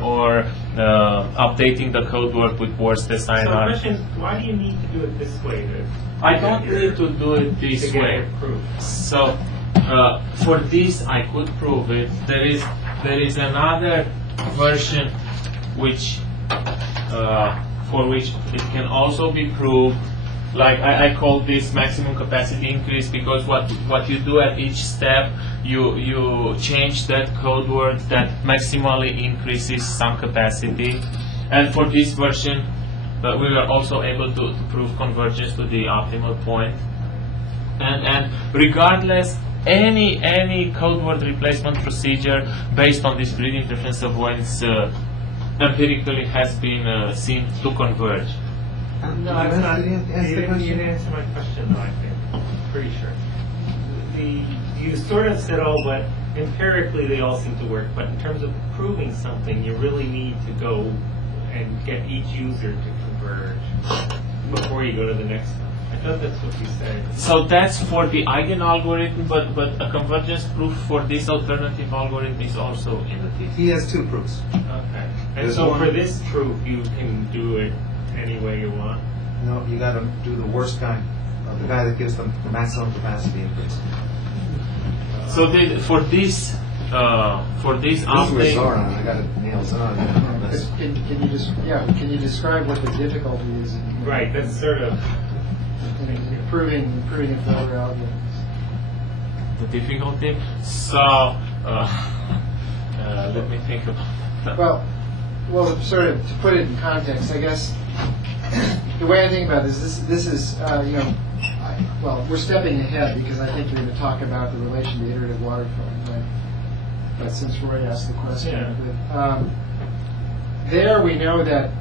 updating the code word with words So the design. question is, why do you need to do it this way? I don't need to do it to this get way. it proved? So for this, I could prove it. There is another version which for which it can also be proved. Like I call this maximum capacity increase, because what you do at each step, you change that code word that maximally increases some capacity. And for this version, we were also able to prove convergence to the optimal point. And regardless, any code word replacement procedure based on this greedy interference avoidance empirically has been seen to converge. No, that's not. You didn't answer my question, though. I think. Pretty sure. You sort of said, "Oh, but empirically they all seem to work." But in terms of proving something, you really need to go and get each user to converge before you go to the next one. I thought that's what you said. So that's for the Eigen algorithm, but a convergence proof for this alternative algorithm is also in the thesis. He has two proofs. Okay. And There's so one- for this proof, you can do it any way you want. No, you got to do the worst kind, the guy that gives them the maximum capacity increase. So for this This was update, Zoran. I got it nails on. That's- Can you describe what the difficulty is in Right. That's sort of. improving a further algorithm? the difficulty. So let me think about that. Well, sort of to put it in context, I guess the way I think about this is we're stepping ahead because I think you're going to talk about the relation to iterative waterfalling, right? But since Roy asked the question, there we know that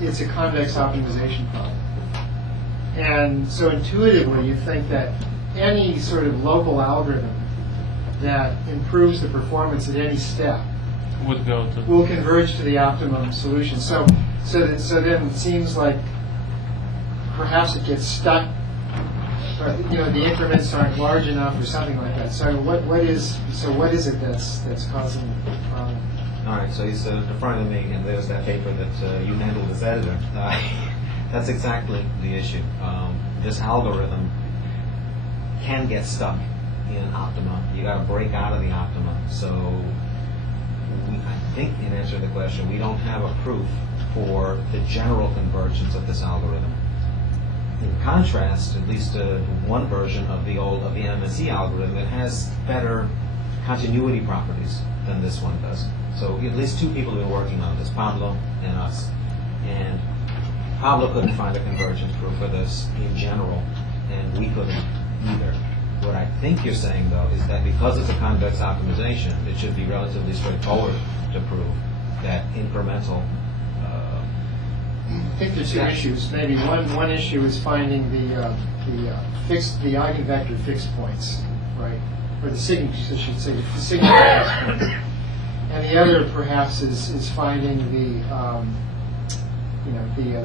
it's a convex optimization problem. And so intuitively, you think that any sort of local algorithm that improves the performance at any step Would go to will converge to the optimum solution. So then it seems like perhaps it gets stuck, or, the increments aren't large enough or something like that. So what is it that's causing the problem? All right, so he's deferring to me, and there's that paper that you handled as editor. That's exactly the issue. This algorithm can get stuck in optima. You got to break out of the optima. So I think, in answer to the question, we don't have a proof for the general convergence of this algorithm. In contrast, at least one version of the MMSE algorithm, it has better continuity properties than this one does. So at least two people have been working on this, Pablo and us. And Pablo couldn't find a convergence proof for this in general, and we couldn't either. What I think you're saying, though, is that because it's a convex optimization, it should be relatively straightforward to prove that incremental. I think there's two issues. Maybe one issue is finding the eigenvector fixed points, right? Or the signatures, I should say, the signature fixed points. And the other, perhaps, is finding the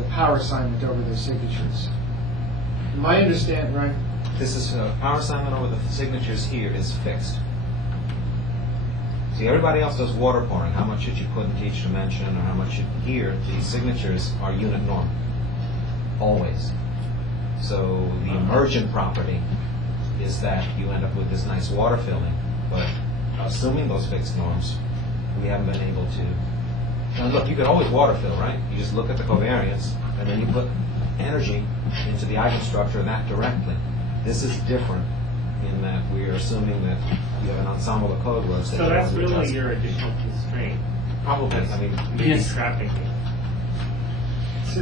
power assignment over those signatures. My understanding, right? This is power assignment over the signatures here is fixed. See, everybody else does water pouring. How much should you put into each dimension, or how much should here? These signatures are unit norm, always. So the emergent property is that you end up with this nice water filling. But assuming those fixed norms, we haven't been able to. Now look, you could always water fill, right? You just look at the covariance, and then you put energy into the eigenstructure and that directly. This is different in that we are assuming that you have an ensemble of code words. So that's really your additional constraint. Probably. I mean, Yes. Trapping it.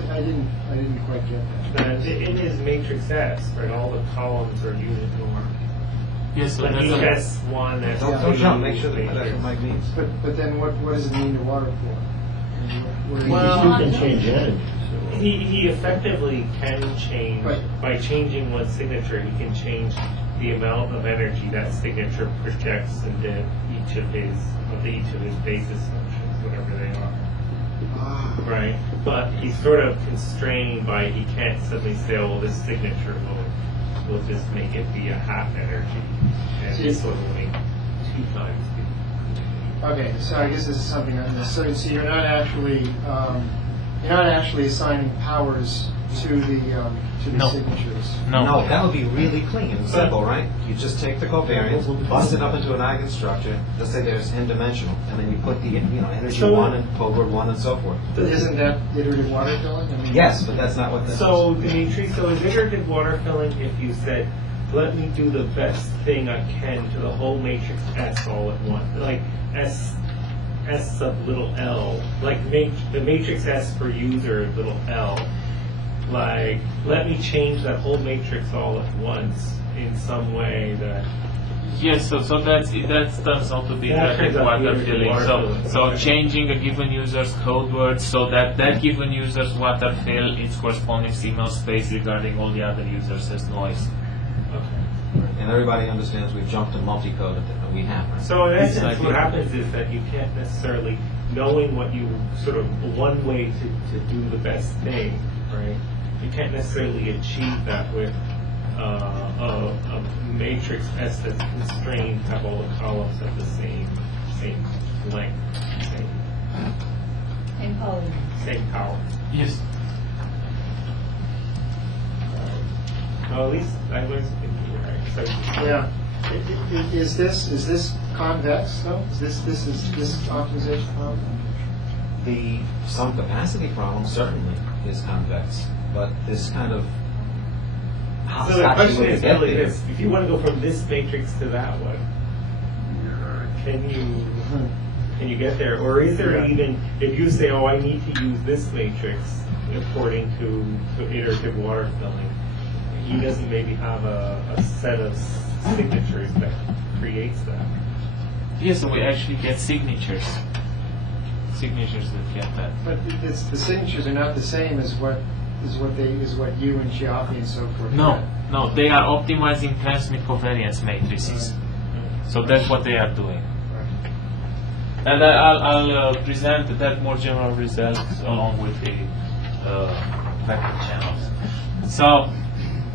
I didn't quite get that. In his matrix S, right, all the columns are unit norm. yes, so Like that's each a, S1, S2. don't jump. Make sure that that's what Mike means. But then what does it mean to water pour? Where Well, You can change energy, so. He effectively can change, Right. by changing one signature, he can change the amount of energy that signature projects into each of his basis functions, whatever they are. Right? But he's sort of constrained by, he can't suddenly say, oh, this signature will just make it be a half energy. And this one will make 2 times the Okay, so I guess this is something on this. So you're not actually assigning powers to the No. signatures. No. that would be really clean and simple, right? You just take the covariance, bust it up into an eigenstructure. Let's say there's n-dimensional, and then you put the energy So- 1 and covert 1 and so forth. But isn't that iterative water filling? I mean, Yes, but that's not what this So, is. Dimitri, so is iterative water filling if you said, let me do the best thing I can to the whole matrix S all at once? Like S sub little l, like the matrix S for user little l. Like, let me change that whole matrix all at once in some way that. Yes, so that turns out to be That iterative turns out to be water iterative filling. water filling, So okay. changing a given user's code word so that that given user's water fill its corresponding signal space regarding all the other users as noise. And everybody understands we've jumped to multi-code that we have, right? So in essence, Exactly. what happens is that you can't necessarily, knowing what you sort of, one way to do the best thing, right? You can't necessarily achieve that with a matrix S that's constrained to have all the columns at the same length, same power. Yes. Well, at least I learned something new, right? So, Yeah. Is this convex though? Is this optimization problem? The sum capacity problem certainly is convex, but this kind of so the question is get really there. this: if you want to go from this matrix to that one, can you get there, or is there Yeah. even if you say, oh, I need to use this matrix according to iterative water filling, he doesn't maybe have a set of signatures that creates that. Yes, so we actually get signatures. Signatures that get that. But it's the signatures are not the same as what you and Chiappi and so forth. No, they are optimizing transmit covariance matrices. So that's what they are doing. And I'll present that more general result along with the vector channels. So,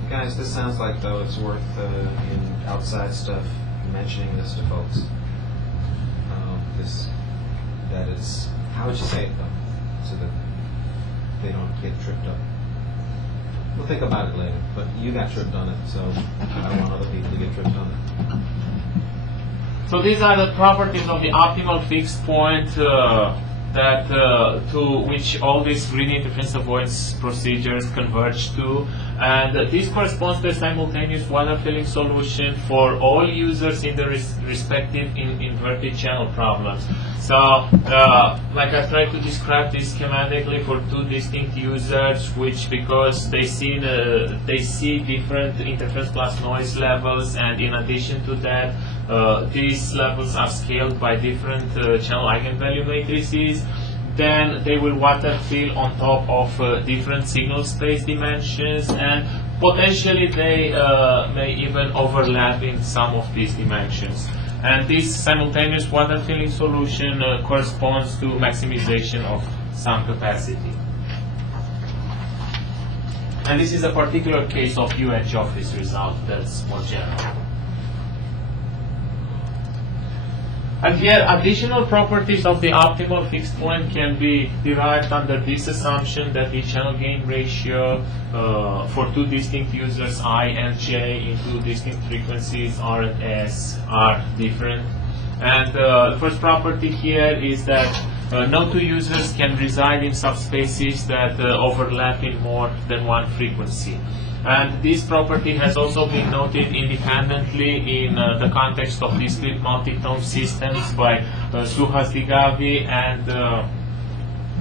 Guys, this sounds like though it's worth in outside stuff mentioning this to folks. That is, how would you say it though, so that they don't get tripped up? We'll think about it later, but you got tripped on it, so I don't want other people to get tripped on it. so these are the properties of the optimal fixed point that to which all these gradient interference avoidance procedures converge to, and this corresponds to a simultaneous water filling solution for all users in the respective inverted channel problems. So, like I tried to describe this schematically for 2 distinct users, which because they see different interference plus noise levels, and in addition to that, these levels are scaled by different channel eigenvalue matrices. Then they will water fill on top of different signal space dimensions, and potentially they may even overlap in some of these dimensions. And this simultaneous water filling solution corresponds to maximization of sum capacity. And this is a particular case of UH office result that's more general. And here, additional properties of the optimal fixed point can be derived under this assumption that the channel gain ratio for 2 distinct users, I and J, in 2 distinct frequencies, R and S, are different. And the first property here is that no 2 users can reside in subspaces that overlap in more than 1 frequency. And this property has also been noted independently in the context of discrete multitone systems by Suhasdigavi and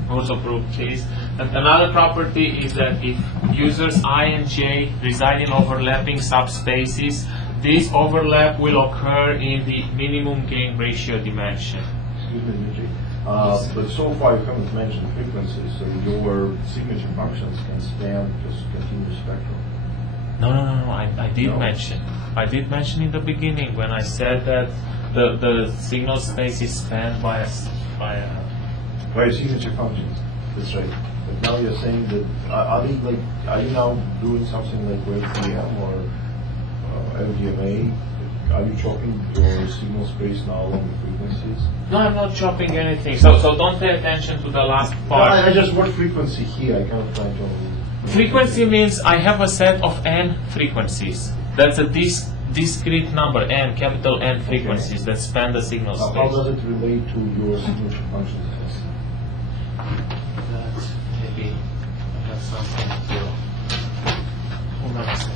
also proved this. And another property is that if users I and J reside in overlapping subspaces, this overlap will occur in the minimum gain ratio dimension. Excuse me, Dimitri. But so far you haven't mentioned frequencies, so your signature functions can span just continuous spectrum. No, I did No. mention. I did mention in the beginning when I said that the signal space is spanned by By signature functions, that's right. But now you're saying that, are you now doing something like WebDM or FDMA? Are you chopping your signal space now along the frequencies? No, I'm not chopping anything. So don't pay attention to the last part. I just word frequency here, I cannot find all. Frequency means I have a set of n frequencies. That's a discrete number, n, capital N frequencies that span the signal How space. does it relate to your signature functions? That maybe I have something to. Hold on a second.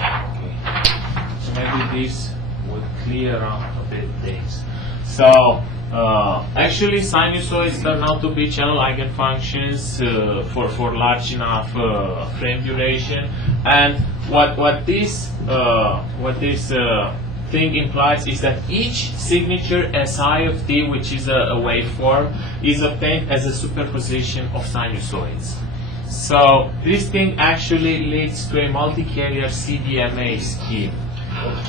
Okay. So maybe this would clear up a bit things. So actually, sinusoids turn out to be channel eigenfunctions for large enough frame duration, and what this thing implies is that each signature Si of t, which is a waveform, is obtained as a superposition of sinusoids. So this thing actually leads to a multi-carrier Cdma scheme.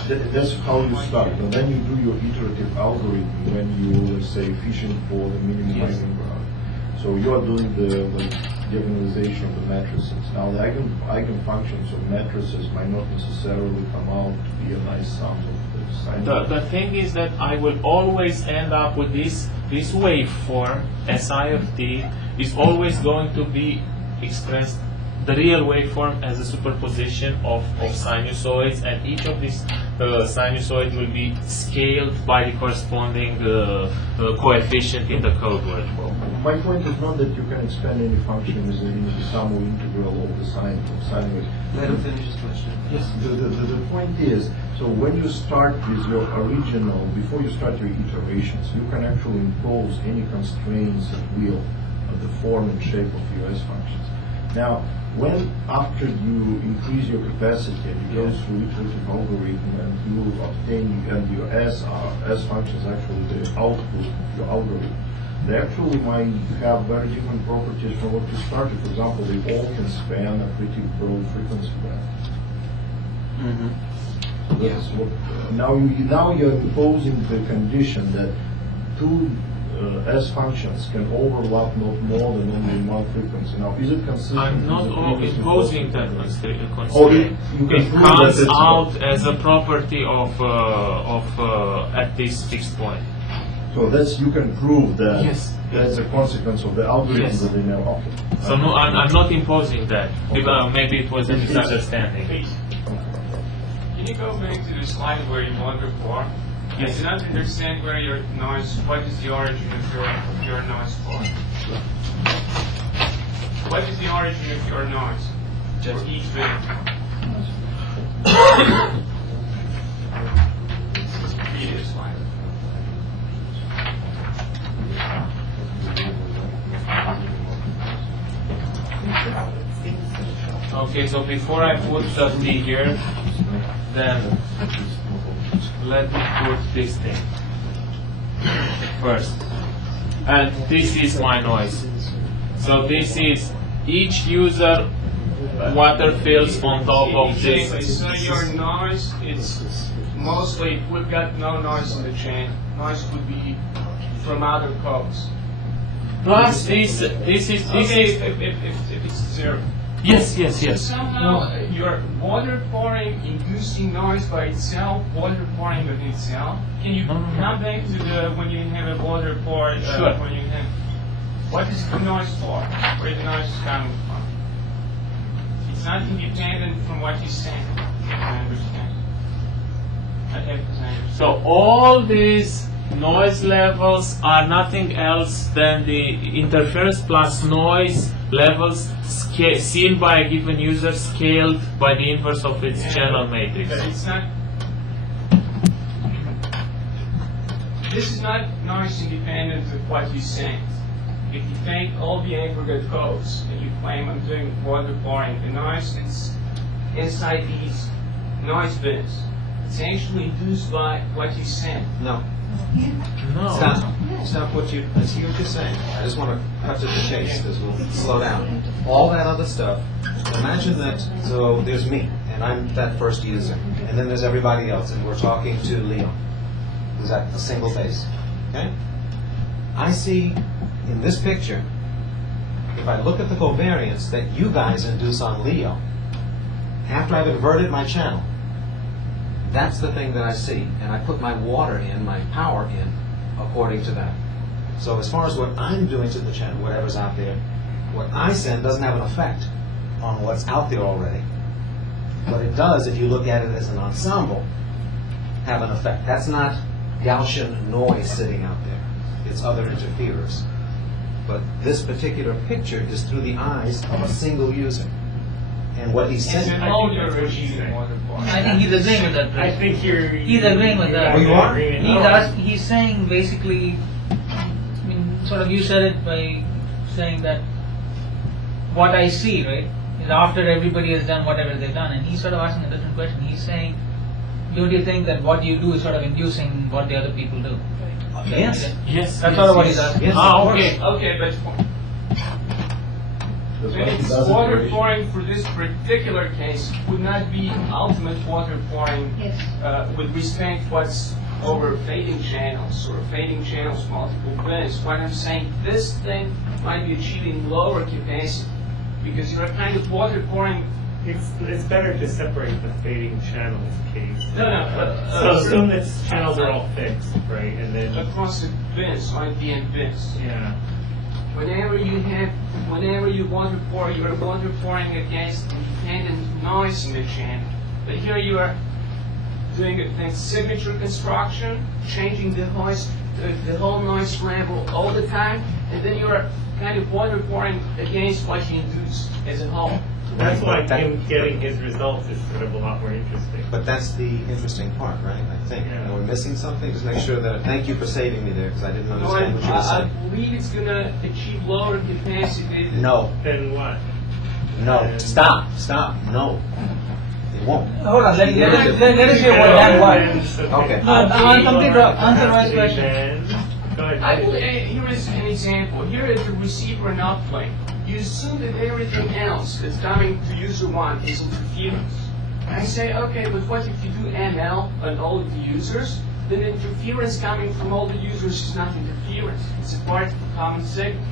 That's how you start, and then you do your iterative algorithm when you, let's say, fishing for the minimizing ground. So you are doing the diagonalization of the matrices. Now the eigenfunctions of matrices might not necessarily come out to be a nice sum of the sign. The thing is that I will always end up with this waveform, Si of t, is always going to be expressed, the real waveform, as a superposition of sinusoids, and each of these sinusoids will be scaled by the corresponding coefficient in the codeword. My point is not that you can expand any function with the sum or integral of the sine wave. Let him finish his question. Yes. The point is, so when you start with your original, before you start your iterations, you can actually impose any constraints at will of the form and shape of your S functions. Now, when after you increase your capacity and you go through iterative algorithm and you obtain and your S functions actually the output of your algorithm, they actually might have very different properties from what you started. For example, they all can span a pretty broad frequency band. So that's what now you're imposing the condition that two S functions can overlap not more than only one frequency. Now, is it consistent? I'm not with the previous imposing that proposal? constraint. Oh, you can It prove comes that it's out as a property of at this fixed point. So that's, you can prove that Yes. that's a consequence of the algorithm Yes. that they know. Okay. So no, I'm not imposing that. Because maybe it was a misunderstanding. Can you go back to the slide where you want report? Yes. I do not understand where your noise, what is the origin of your noise for? What is the origin of your noise? Just for each bit. Previous slide. Okay, so before I put the T here, then let me put this thing first. And this is my noise. So this is each user water fills on top of Okay, this. so your noise, it's mostly, we've got no noise in the chain. Noise would be from other codes. Plus this is Okay, if it's zero. yes. Somehow you're water pouring, inducing noise by itself, water pouring of itself. Can you No. come back to the when you have a water pour? Sure. When you have, what is the noise for? Where the noise is coming from? It's not independent from what you're saying. I understand. I have to understand. So all these noise levels are nothing else than the interference plus noise levels seen by a given user scaled by the inverse of its channel matrix. But it's not. This is not noise independent of what you're saying. If you take all the aggregate codes and you claim I'm doing water pouring, the noise is inside these noise bins. It's actually induced by what you send. No. No. Stop what you, I see what you're saying. I just want to cut to the chase because we'll slow down. All that other stuff, imagine that, so there's me, and I'm that first user. And then there's everybody else, and we're talking to Leo, who's at a single base. Okay? I see in this picture, if I look at the covariance that you guys induce on Leo, after I've inverted my channel, that's the thing that I see. And I put my water in, my power in, according to that. So as far as what I'm doing to the channel, whatever's out there, what I send doesn't have an effect on what's out there already. But it does, if you look at it as an ensemble, have an effect. That's not Gaussian noise sitting out there. It's other interferers. But this particular picture is through the eyes of a single user. And what he's It's saying... an older regime water point. I think he's agreeing with that. I think He's agreeing with that. Oh, you are? He's saying basically, I mean, sort of you said it by saying that what I see, right, is after everybody has done whatever they've done, and he's sort of asking a different question. He's saying, don't you think that what you do is sort of inducing what the other people do? Yes. Yes. That's sort of what he's asking. Yes. Okay, but That's what he it's does in water operation. pouring for this particular case would not be ultimate water pouring Yes. with respect what's over fading channels or fading channels multiple bins. What I'm saying, this thing might be achieving lower capacity because you're kind of water pouring. It's better to separate the fading channels case. No, but So assume that channels are all fixed, right? And then, across the bins, IBM bins. yeah. Whenever you water pour, you're water pouring against independent noise in the channel. But here you are doing a signature construction, changing the whole noise level all the time, and then you're kind of water pouring against what you induce as a whole. That's why him getting his results is sort of a lot more interesting. But that's the interesting part, right? I think. Yeah. Are we missing something? Just make sure that... Thank you for saving me there, because I didn't No, understand what you were I saying. believe it's going to achieve lower capacity. No. Then what? No. Stop. No. It won't. Hold on, let us hear what Dan wants. Okay. Answer my question. Then, go ahead. Here is an example. Here is the receiver and uplink. You assume that everything else that's coming to user one is interference. I say, okay, but what if you do ML on all of the users? Then interference coming from all the users is not interference. It's a part of the common signal.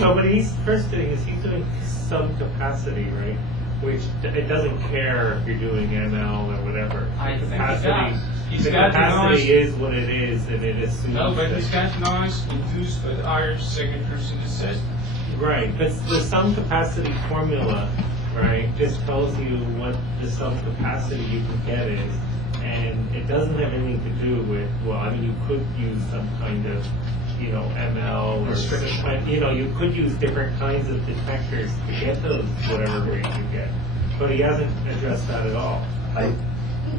So what he's first doing is he's doing some capacity, right? Which it doesn't care if you're doing ML or whatever. I think it Capacity, does. He's the got the capacity noise. is what it is, and it assumes No, but that- he's got noise induced by higher signatures in the system. Right, but the sum capacity formula, right, just tells you what the sum capacity you can get is, and it doesn't have anything to do with, well, I mean, you could use some kind of, ML or, you could use different kinds of detectors to get those whatever rates you get, but he hasn't addressed that at all.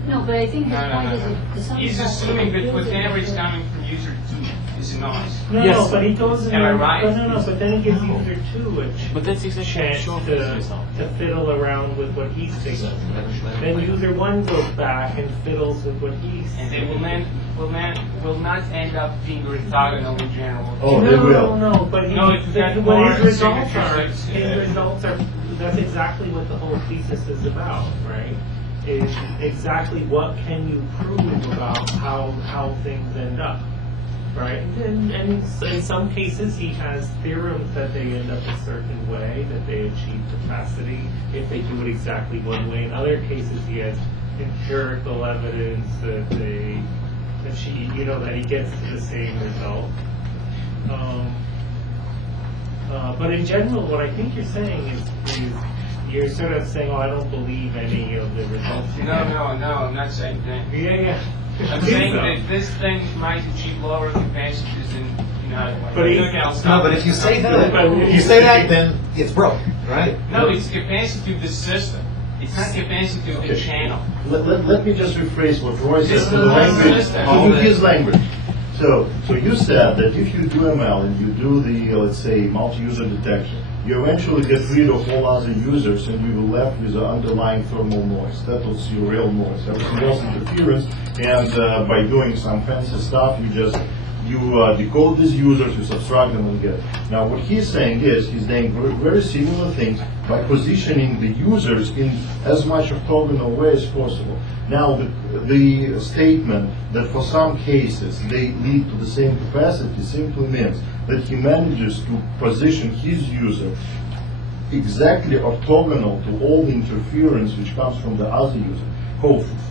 No, but I think his No, point is no. that the sum He's factor assuming that builds whatever is it. coming from user 2 is a noise. No, Yes. but he goes in Am I there, right? but then he gives user 2 a But that's exactly chance sure to fiddle around with what he signals. Then user 1 goes back and fiddles with what he And they signals. will not end up being orthogonal in general. Oh, they will. No, but No, it's got what more his results signatures. are, that's exactly what the whole thesis is about, right? Is exactly what can you prove about how things end up, right? And in some cases he has theorems that they end up a certain way, that they achieve capacity if they do it exactly one way. In other cases he has empirical evidence that they achieve, that he gets to the same result. But in general, what I think you're saying is you're sort of saying, I don't believe any of the results. No, I'm not saying that. Yeah. I'm saying that this thing might achieve lower capacities than, But anything else. No, but if you say that, then it's broke, right? No, it's capacity of the system. It's not capacity of the Okay. channel. Let me just rephrase what Roy said This to the is language, system. to his language. So you said that if you do ML and you do the, let's say, multi-user detection, you eventually get rid of all other users and you will left with the underlying thermal noise. That was your real noise. Everything else interference, and by doing some fancy stuff, you decode these users, you subtract them and get. Now what he's saying is, he's doing very similar things by positioning the users in as much orthogonal way as possible. Now the statement that for some cases they lead to the same capacity simply means that he manages to position his user exactly orthogonal to all the interference which comes from the other user.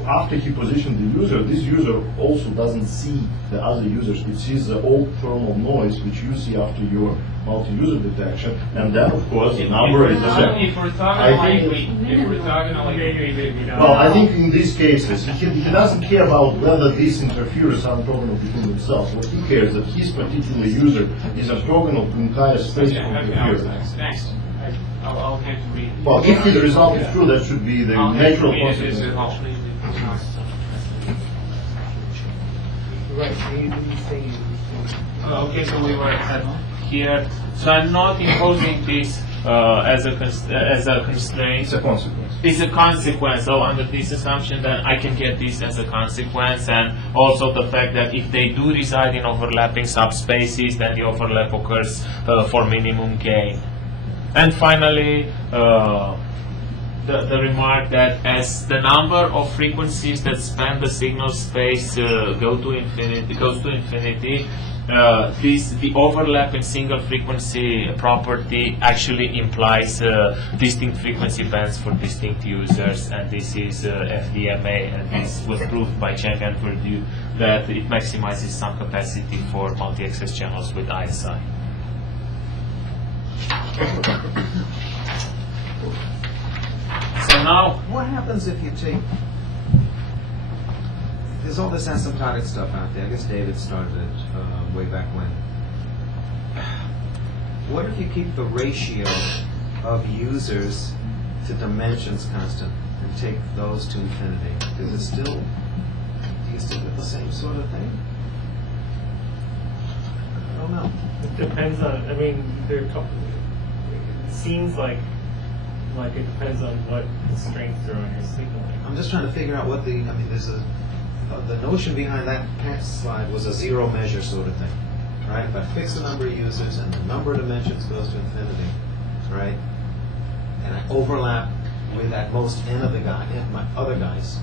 After he positioned the user, this user also doesn't see the other users. It sees the old thermal noise which you see after your multi-user detection, and then of course the number is the same. If we're talking Well, I think in these cases he doesn't care about whether these interferers are orthogonal between themselves. What he cares is that his particular user is orthogonal to entire space of interference. Thanks. I'll get to read. Well, if the result is true, that should be the natural consequence. Okay, so we were at here. So I'm not imposing this as a constraint. It's a consequence. It's a consequence. So under this assumption that I can get this as a consequence, and also the fact that if they do reside in overlapping subspaces, then the overlap occurs for minimum gain. And finally, the remark that as the number of frequencies that span the signal space goes to infinity, the overlap in single frequency property actually implies distinct frequency bands for distinct users, and this is FDMA, and this was proved by Cheng and Purdue that it maximizes some capacity for multi-access channels with ISI. So now, What happens if you take... There's all this asymptotic stuff out there. I guess David started it way back when. What if you keep the ratio of users to dimensions constant and take those to infinity? Do you still get the same sort of thing? I don't know. It depends on, I mean, there are a couple, it seems like it depends on what constraints are on your signaling. I'm just trying to figure out what the notion behind that past slide was a zero measure sort of thing, right? If I fix the number of users and the number of dimensions goes to infinity, right? And I overlap with at most n of the my other guys,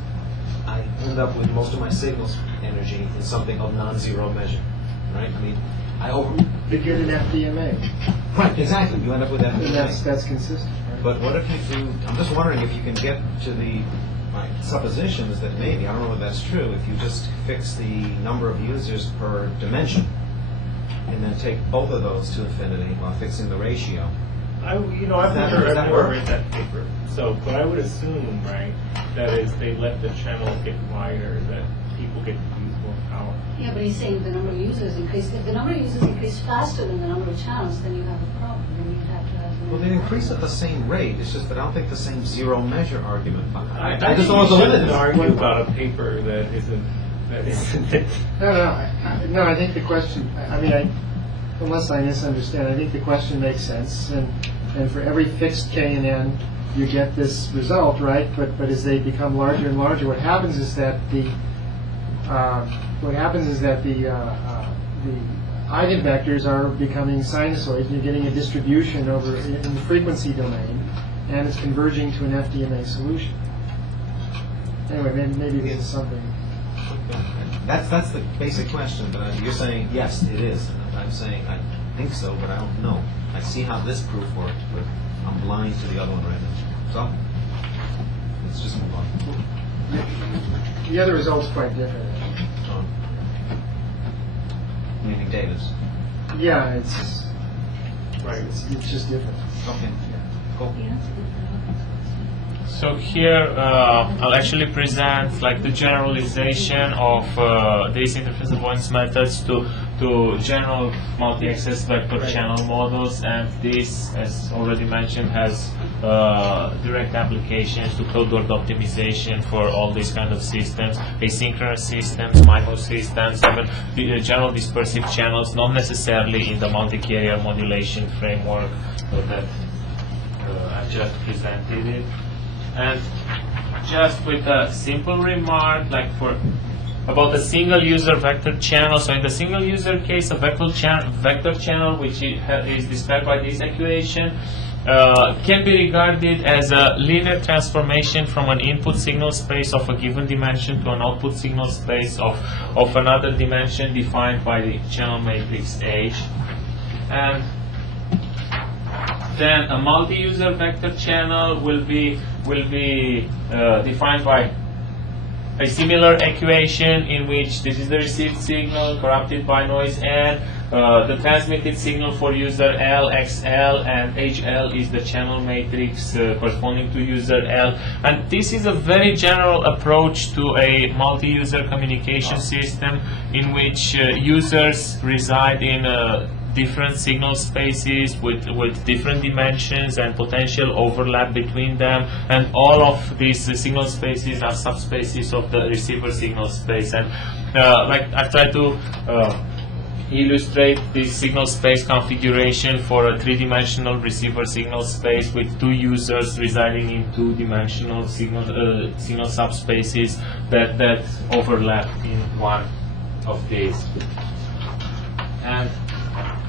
I end up with most of my signals energy in something of non-zero measure, right? I mean, You get an FDMA. Right, exactly. You end up with that. And that's consistent. Right? But what if you do? I'm just wondering if you can get to my supposition is that maybe, I don't know if that's true, if you just fix the number of users per dimension and then take both of those to infinity while fixing the ratio. I've Does that never work? read that paper. So, but I would assume, right, that is they let the channel get wider, that people get to use more power. Yeah, but he's saying the number of users increase. If the number of users increase faster than the number of channels, then you have a problem. Then you have to have. Well, they increase at the same rate. It's just that I don't think the same zero measure argument. I just think don't you want to shouldn't argue about a paper that isn't it. No, I think the question, unless I misunderstand, I think the question makes sense, and for every fixed k and n, you get this result, right? But as they become larger and larger, what happens is that the eigenvectors are becoming sinusoids. You're getting a distribution over in the frequency domain, and it's converging to an FDMA solution. Anyway, maybe this is something. That's the basic question. But you're saying yes, it is. I'm saying I think so, but I don't know. I see how this proof worked, but I'm blind to the other one right now. So let's just move on. The other result's quite different. Meaning David's. Yeah, it's Right. it's just different. Okay. Cool. So here I'll actually present like the generalization of these interference avoidance methods to to general multi-access vector channel models, and this, as already mentioned, has direct applications to codeword optimization for all these kind of systems, asynchronous systems, MIMO systems, even the general dispersive channels, not necessarily in the multi-carrier modulation framework that I just presented it. And just with a simple remark, like about the single user vector channel. So in the single user case, a vector channel, which is described by this equation, can be regarded as a linear transformation from an input signal space of a given dimension to an output signal space of another dimension defined by the channel matrix H. And then a multi-user vector channel will be defined by a similar equation in which this is the received signal corrupted by noise N, the transmitted signal for user L, XL, and HL is the channel matrix corresponding to user L. And this is a very general approach to a multi-user communication system in which users reside in different signal spaces with different dimensions and potential overlap between them, and all of these signal spaces are subspaces of the receiver signal space. And like I've tried to illustrate this signal space configuration for a three-dimensional receiver signal space with two users residing in two-dimensional signal subspaces that overlap in one of these. And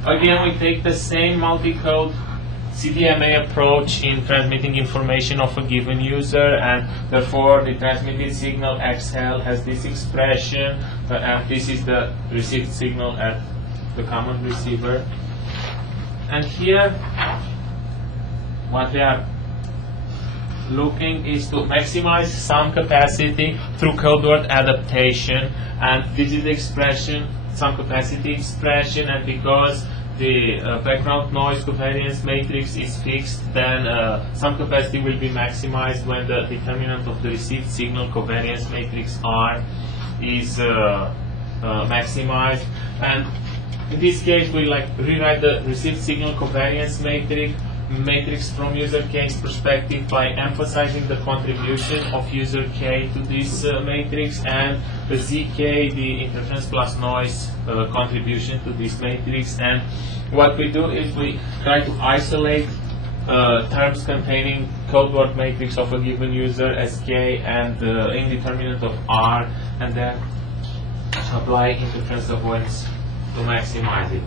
again, we take the same multi-code Cdma approach in transmitting information of a given user, and therefore the transmitted signal XL has this expression, and this is the received signal at the common receiver. And here, what we are looking is to maximize sum capacity through codeword adaptation, and this is the expression, sum capacity expression, and because the background noise covariance matrix is fixed, then sum capacity will be maximized when the determinant of the received signal covariance matrix R is maximized. And in this case, we rewrite the received signal covariance matrix from user K's perspective by emphasizing the contribution of user K to this matrix, and the ZK, the interference plus noise contribution to this matrix. And what we do is we try to isolate terms containing codeword matrix of a given user as K and the indeterminate of R, and then apply interference avoidance to maximize it.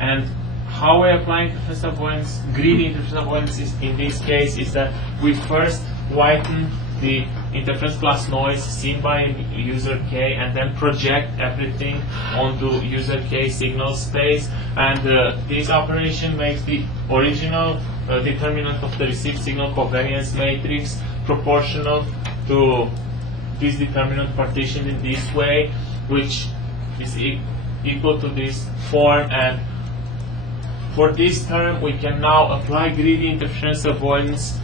And how we apply interference avoidance, greedy interference avoidance in this case, is that we first whiten the interference plus noise seen by user K and then project everything onto user K signal space. And this operation makes the original determinant of the received signal covariance matrix proportional to this determinant partitioned in this way, which is equal to this form. And for this term, we can now apply greedy interference avoidance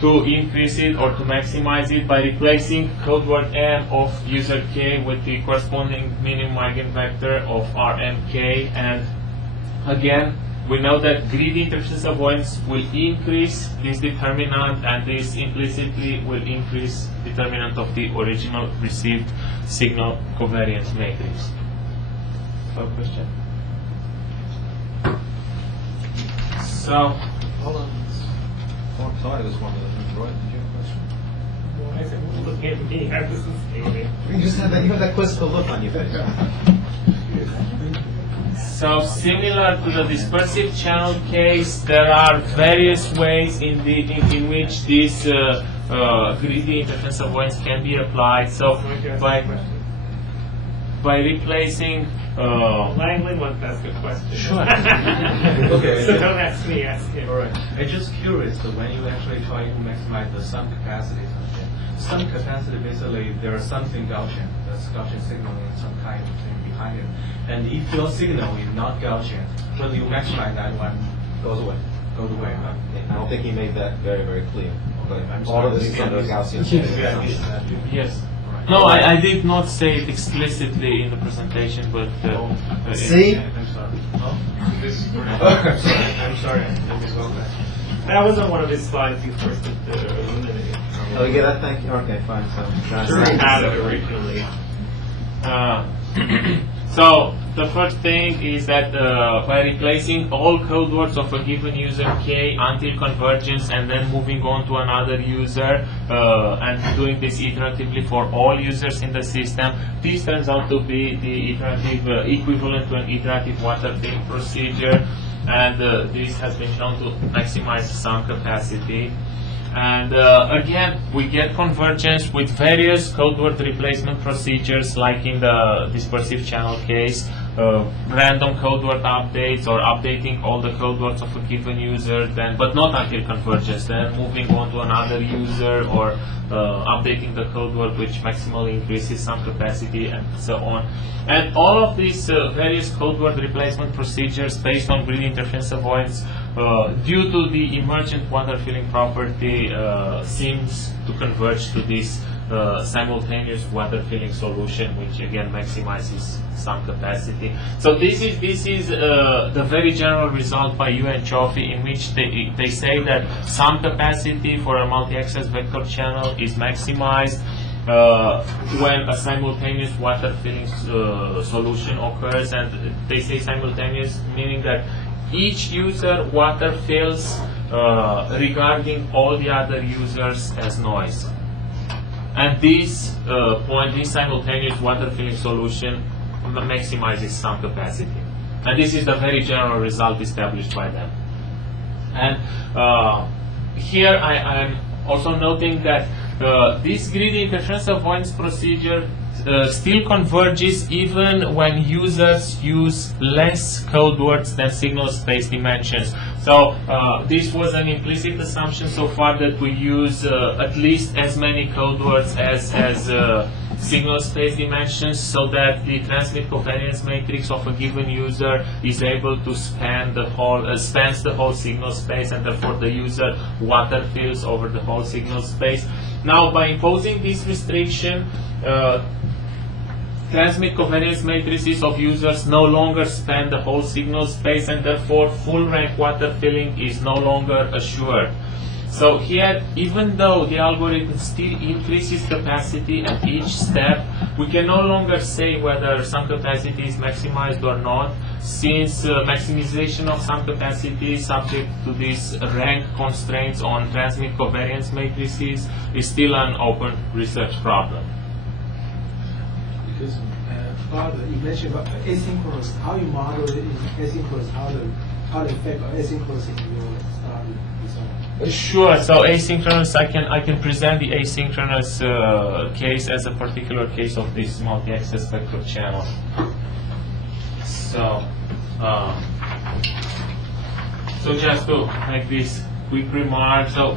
to increase it or to maximize it by replacing codeword M of user K with the corresponding minimum eigenvector of RMK. And again, we know that greedy interference avoidance will increase this determinant, and this implicitly will increase determinant of the original received signal covariance matrix. So, question? So, hold on. Oh, sorry, I was wondering. Roy, did you have a question? Why is it looking at me? I wasn't stating. You have that quizzical look on your face. So similar to the dispersive channel case, there are various ways in which this greedy interference avoidance can be applied. So by replacing Langley wants to ask a question. Sure. Okay. So don't ask me, ask him. All right. I'm just curious that when you actually try to maximize the sum capacity, sum capacity basically there is something Gaussian, that's Gaussian signal in some kind of thing behind it. And if your signal is not Gaussian, when you maximize that one, Goes away. goes away. Huh? I don't think he made that very, very clear. But I'm all of sorry. this is under Gaussian. Maybe I missed that. yes. All right. No, I did not say it explicitly in the presentation, but See? I'm sorry. Oh? This, I'm sorry. I misspoke that. that wasn't one of his slides you first eliminated. Oh, yeah, that, thank you. Okay, fine. So, Sure, I had it originally. So the first thing is that by replacing all code words of a given user K until convergence and then moving on to another user and doing this iteratively for all users in the system, this turns out to be the iterative equivalent to an iterative water filling procedure, and this has been shown to maximize sum capacity. And again, we get convergence with various code word replacement procedures, like in the dispersive channel case, random code word updates or updating all the code words of a given user, then but not until convergence, then moving on to another user, or updating the code word which maximally increases some capacity, and so on. And all of these various code word replacement procedures based on grid interference avoidance, due to the emergent water filling property, seems to converge to this simultaneous water filling solution, which again maximizes some capacity. So this is the very general result by Yu and Chofi, in which they say that sum capacity for a multi-access vector channel is maximized when a simultaneous water filling solution occurs. And they say simultaneous, meaning that each user water fills regarding all the other users as noise. At this point, this simultaneous water filling solution maximizes sum capacity. And this is the very general result established by them. And here I'm also noting that this grid interference avoidance procedure still converges even when users use less code words than signal space dimensions. So this was an implicit assumption so far, that we use at least as many code words as signal space dimensions, so that the transmit covariance matrix of a given user is able to span the whole spans the whole signal space, and therefore the user water fills over the whole signal space. Now, by imposing this restriction, transmit covariance matrices of users no longer span the whole signal space, and therefore full rank water filling is no longer assured. So here, even though the algorithm still increases capacity at each step, we can no longer say whether some capacity is maximized or not, since maximization of some capacity subject to these rank constraints on transmit covariance matrices is still an open research problem. Because Father, you mentioned about asynchronous, how you model it in asynchronous, how the effect of asynchronous in your study result. Sure. So asynchronous, I can present the asynchronous case as a particular case of this multi-access vector channel. So, so just to make this quick remark, so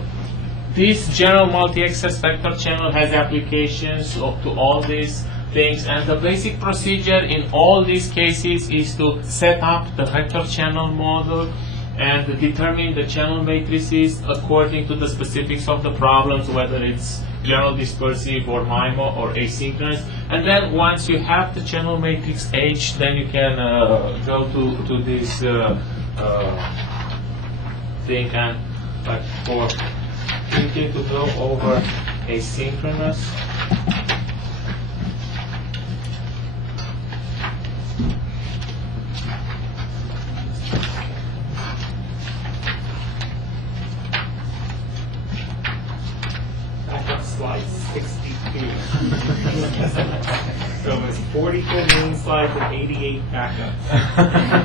this general multi-access vector channel has applications to all these things, and the basic procedure in all these cases is to set up the vector channel model and determine the channel matrices according to the specifics of the problems, whether it's general dispersive or MIMO or asynchronous. And then once you have the channel matrix H, then you can go to this thing. And but for thinking to go over asynchronous, Slide 62. So it's 44 main slides and 88 backups.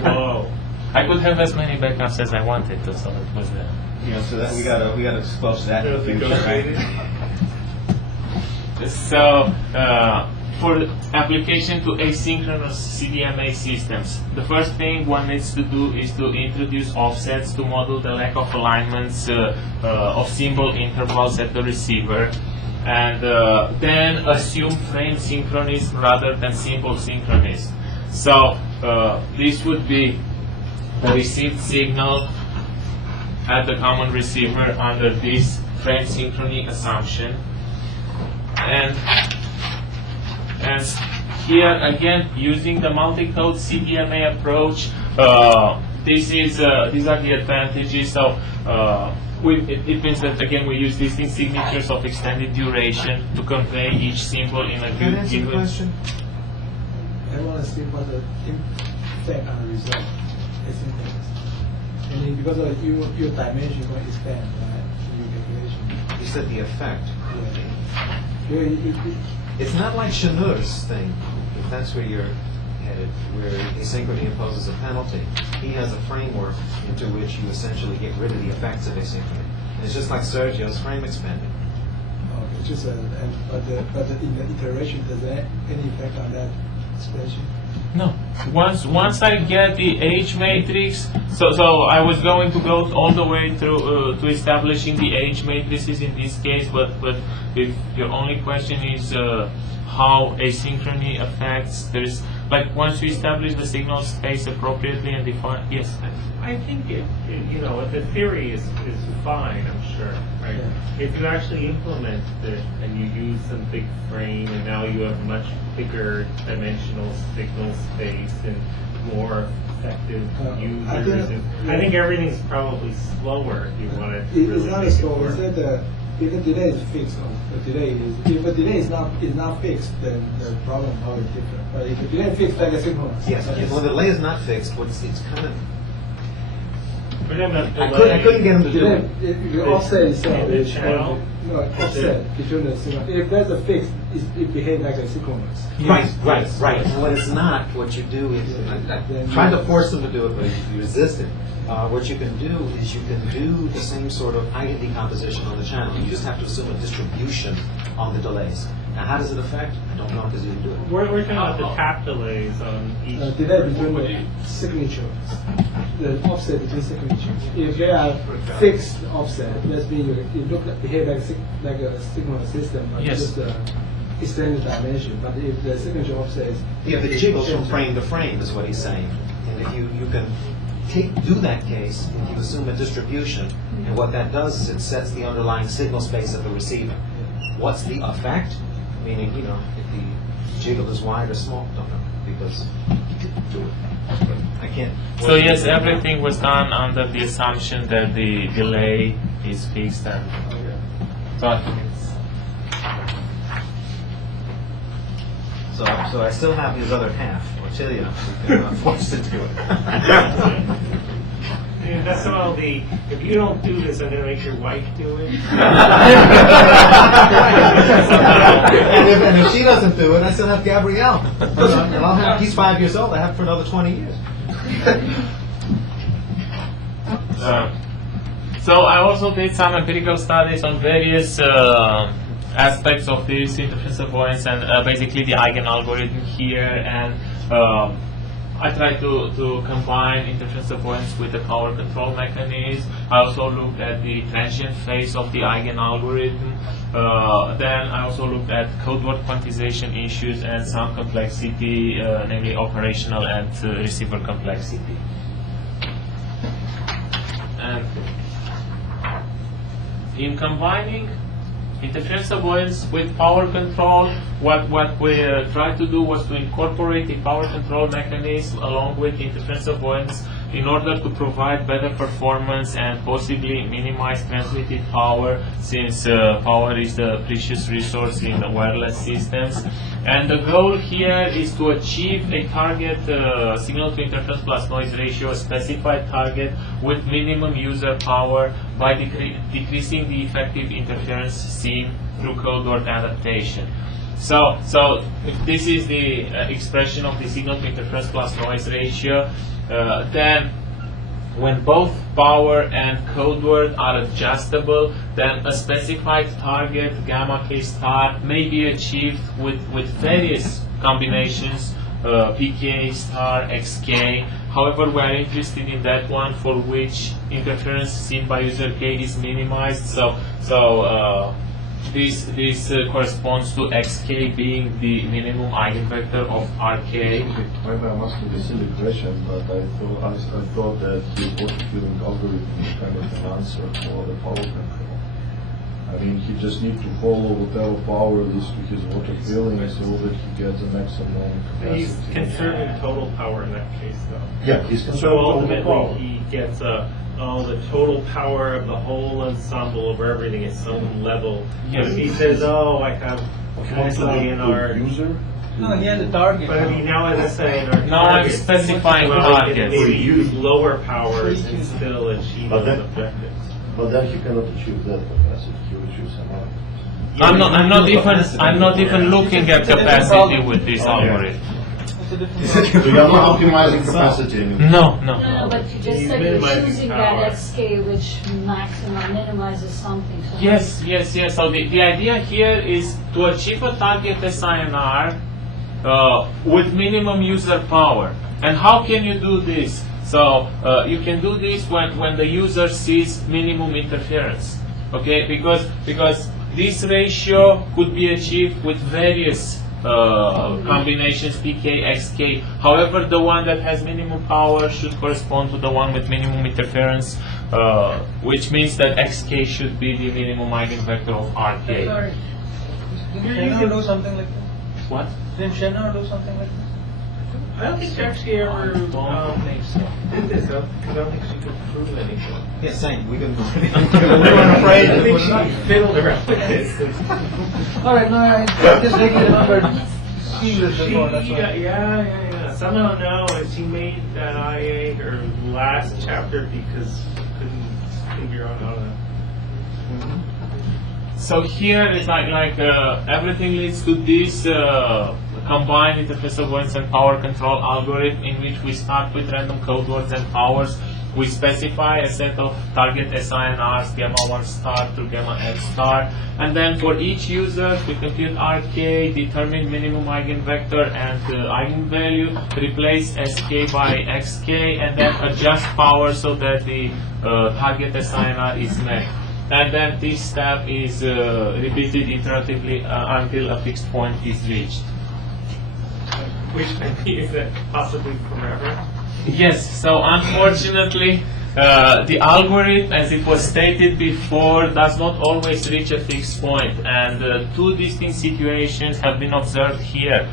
Whoa. I could have as many backups as I wanted to, so it was there. Yeah, so that we gotta disclose that in the future, right? So, for application to asynchronous CDMA systems, the first thing one needs to do is to introduce offsets to model the lack of alignments of symbol intervals at the receiver, and then assume frame synchronism rather than symbol synchronism. So, this would be the received signal at the common receiver under this frame synchrony assumption. And And here again, using the multi-code Cdma approach, these are the advantages. So it means that again we use distinct signatures of extended duration to convey each symbol in a Can I answer the given. question? I want to see what the effect on the result is synchronous. And then because of your dimension going to expand, right? Your calculation. You said the effect. Yeah. It's not like Schnur's thing, if that's where you're headed, where asynchrony imposes a penalty. He has a framework into which you essentially get rid of the effects of asynchrony. And it's just like Sergio's frame expanding. Okay, it's just but in the iteration, does that any effect on that expression? No. Once I get the H matrix, so I was going to go all the way through to establishing the H matrices in this case, but if your only question is how asynchrony affects, there's like once you establish the signal space appropriately and define, yes. I think the theory is fine, I'm sure, right? Yeah. If you actually implement it and you use some big frame and now you have much bigger dimensional signal space and more effective users, I think everything's probably slower if you want to really It's not make as it slow. work. Is that if the delay is fixed, the delay is if the delay is not fixed, then the problem is always different. But if the delay is fixed, like asynchronous. Yes, well, the delay is not fixed. It's kind of. We're talking about I couldn't get him to do Delay, it. if the offset itself the is channel? no offset between the synchronous. If there's a fix, it behaves like a synchronous. Right. And when it's not, what you do is, I tried to force them to do it, but you resist it. What you can do is you can do the same sort of eigen decomposition on the channel. You just have to assume a distribution on the delays. Now, how does it affect? I don't know because you didn't do it. We're talking about the tap delays on each. Delay between the signatures, the offset between signatures. If they are fixed offset, that means you look behave like a signal system, but Yes. just extended dimension. But if the signature offset is Yeah, the jiggles from frame to frame is what he's saying. And if you can do that case, if you assume a distribution, and what that does is it sets the underlying signal space of the receiver. What's the effect? Meaning, if the jiggle is wide or small, don't know, because you could do it. But I can't. So yes, everything was done under the assumption that the delay is fixed and so I think it's So I still have his other half, or we can force to do it. Yeah, that's all the. If you don't do this, I'm going to make your wife do it. and if she doesn't do it, I still have Gabrielle. And he's 5 years old. I have for another 20 years. So I also did some empirical studies on various aspects of this interference avoidance and basically the Eigen algorithm here, and I tried to combine interference avoidance with the power control mechanism. I also looked at the transient phase of the Eigen algorithm. Then I also looked at codeword quantization issues and some complexity, namely operational and receiver complexity. And in combining interference avoidance with power control, what we tried to do was to incorporate the power control mechanism along with interference avoidance in order to provide better performance and possibly minimize transmitted power, since power is the precious resource in the wireless systems. And the goal here is to achieve a target signal to interference plus noise ratio, a specified target with minimum user power by decreasing the effective interference seen through codeword adaptation. So this is the expression of the signal to interference plus noise ratio. Then when both power and codeword are adjustable, then a specified target, gamma k star, may be achieved with various combinations, pk star, xk. However, we are interested in that one for which interference seen by user k is minimized. So this corresponds to xk being the minimum eigenvector of rk. Maybe I'm asking a silly question, but I thought that the Popescu algorithm is kind of an answer for the power control. I mean, he just needs to follow whatever power is to his water filling so that he gets the maximum He's capacity. conserving total power in that case, though. Yeah, he's So conserving total power. ultimately, he gets the total power of the whole ensemble of everything is some level. Yes. But if he says, oh, I have X INR, User? No, he has a target. but I mean, now as I say, in our Now I'm targets, specifying well, we can targets. maybe use lower powers and still achieve But those that- objectives. But then he cannot achieve that capacity, he will choose some other. I'm not even looking at capacity with this algorithm. It's a different So you're not optimizing capacity anymore. No, No, no. but you just He's said you're minimizing choosing power. that XK which maximum minimizes something. So Yes. So the idea here is to achieve a target SINR with minimum user power. And how can you do this? So you can do this when the user sees minimum interference. Okay, because this ratio could be achieved with various combinations PK, XK. However, the one that has minimum power should correspond to the one with minimum interference, which means that XK should be the minimum eigenvector of RK. Sorry. Didn't Shannon do something like that? What? Didn't Shannon do something like that? I don't think she actually ever did this, though, 'cause I don't think she could prove anything. Yeah, same. We didn't. I think she fiddled around with this. All right, no, I just vaguely remembered seeing this before. That's why. Yeah. Somehow now, she made that IA her last chapter because she couldn't figure out how to. So here it's like everything leads to this combined interface avoidance and power control algorithm, in which we start with random code words and powers. We specify a set of target SINRs, gamma 1 star to gamma n star, and then for each user we compute RK, determine minimum eigenvector and eigenvalue, replace SK by XK, and then adjust power so that the target SINR is met. And then this step is repeated iteratively until a fixed point is reached. Which maybe is it possibly forever? Yes, so unfortunately, the algorithm, as it was stated before, does not always reach a fixed point, and two distinct situations have been observed here.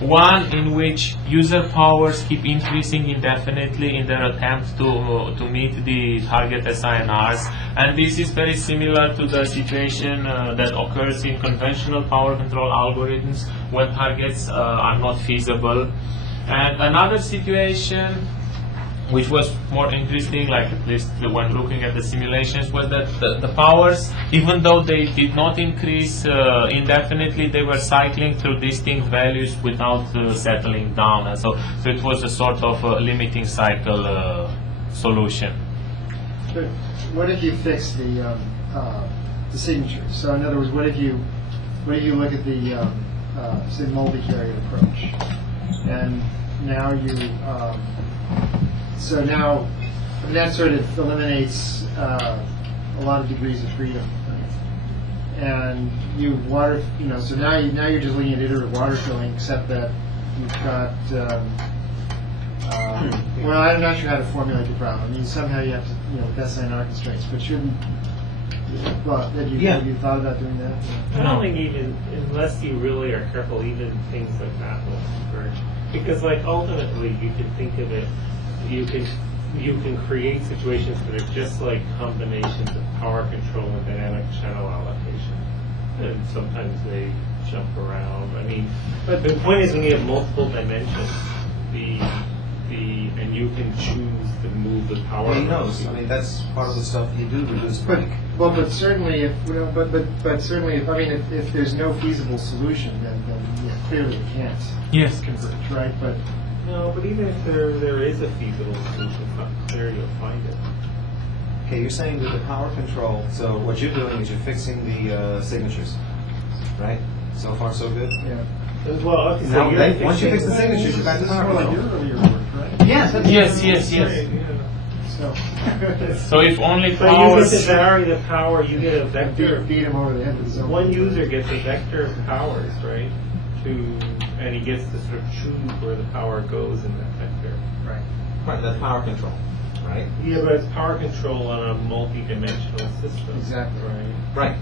One in which user powers keep increasing indefinitely in their attempt to meet the target SINRs, and this is very similar to the situation that occurs in conventional power control algorithms when targets are not feasible. And another situation which was more interesting, like at least when looking at the simulations, was that the powers, even though they did not increase indefinitely, they were cycling through distinct values without settling down, and so it was a sort of limiting cycle solution. But what if you fix the signatures? So in other words, what if you look at the say multivariate approach, and now you so now that sort of eliminates a lot of degrees of freedom, right? And you water, so now you're just looking at iterative water filling, except that you've got well, I'm not sure how to formulate the problem. I mean, somehow you have to, with SINR constraints, but shouldn't. Well, have you thought about doing that? I don't think even, unless you really are careful, even things like that will converge. Because like ultimately you can think of it, you can create situations that are just like combinations of power control and dynamic channel allocation. And sometimes they jump around. I mean, but the point is when you have multiple dimensions, and you can choose to move the power. Well, he knows. I mean, that's part of the stuff you do reduce break. But certainly if but certainly if if there's no feasible solution, then clearly it can't. Yes. Converge, right? But No, but even if there is a feasible solution, it's not clear you'll find it. Okay, you're saying that the power control. So what you're doing is you're fixing the signatures, right? So far, so good. yeah. Well, okay, so Now, you're once you fixing- fix the signatures, you're back to power Like control. your earlier work, right? Yes. Yes. So So if only But you get powers. to vary the power, you get a vector. beat him over the head with his own. One user gets a vector of powers, right? And he gets to sort of choose where the power goes in that vector. Right, that's power control, right? Yeah, but it's power control on a multi-dimensional system. Exactly. Right. Right.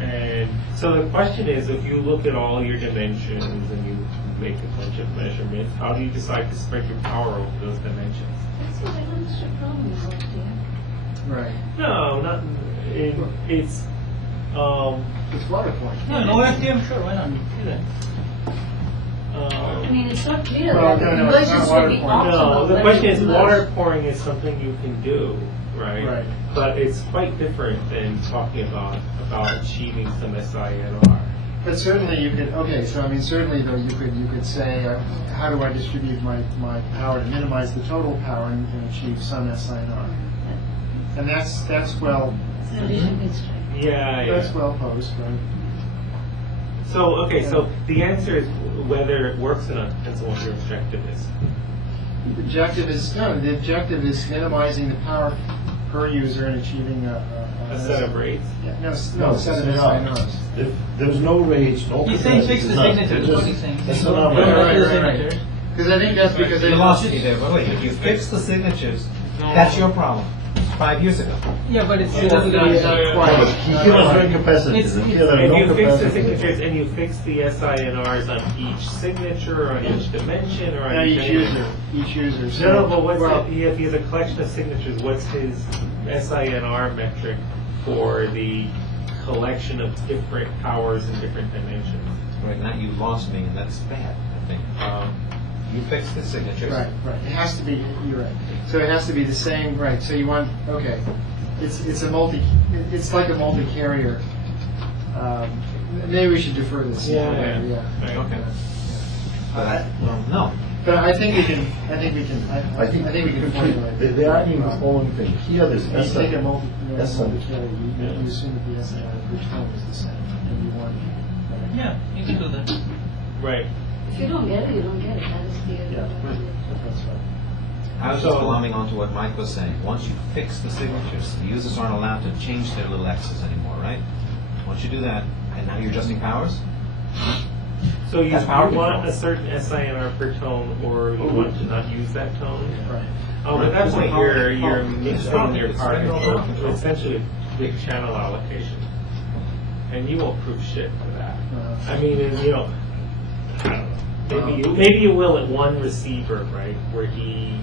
And so the question is, if you look at all your dimensions and you make a bunch of measurements, how do you decide to spread your power over those dimensions? That's what I understood problem is what there. Right. No, not it's It's water point. No, no FDM, sure, why not? Do that. I mean, it's not clear Well, that no, the no, it's convergence not would be water point. no. optimal. The but question it's is, not. water pouring is something you can do, right? Right. But it's quite different than talking about achieving some SINR. But certainly you could, okay, so I mean, certainly though, you could say, how do I distribute my power to minimize the total power and achieve some SINR? And that's well, It's an addition constraint. Yeah, that's yeah. well posed, right? So okay, so the answer is whether it works or not depends on what your objective is. The objective is minimizing the power per user and achieving A set of rates. Yeah, no, No, a set of it's not. SINRs. If there's no rates, no. He's saying fix the nothing, signature, it's that's what just- he's saying. That's Don't not don't right, fix the right, right. signature. Because I think that's because they You lost me there, but wait, if you fix the signatures, that's your problem. 5 years ago. Yeah, but it's It's not quite. Here are very capacitors, It's- and here there are If no you fix the capacitors. signatures and you fix the SINRs on each signature, or on each dimension, or on No, each each user. So, No, but what's well, if he has a collection of signatures, what's his SINR metric for the collection of different powers and different dimensions? Right now you lost me, and that's bad, I think. You fix the signatures. Right. It has to be. You're right. So it has to be the same. Right. So you want. Okay. It's a multi. It's like a multi-carrier. Maybe we should defer this. Yeah. Okay. No. But I think we can. I think we can formulate. They are in the following thing. Here there's You take a multi-carrier. Yeah. You assume that the SIR per term is the same, and you want. Yeah, you can do that. Right. If you don't get it, you don't get it. That is the Yeah. That's right. I was just glomming onto what Mike was saying. Once you fix the signatures, the users aren't allowed to change their little X's anymore, right? Once you do that, and now you're adjusting powers? So you That's power want control. a certain SINR per tone, or you want to not use that tone? Right. Oh, but that's Right. what you're It's mixing not- your it's power regular control. power control. Essentially, big channel allocation, and you won't prove shit for that. Uh-huh. I mean, and, you know, I don't know. Maybe you will at one receiver, right, where he,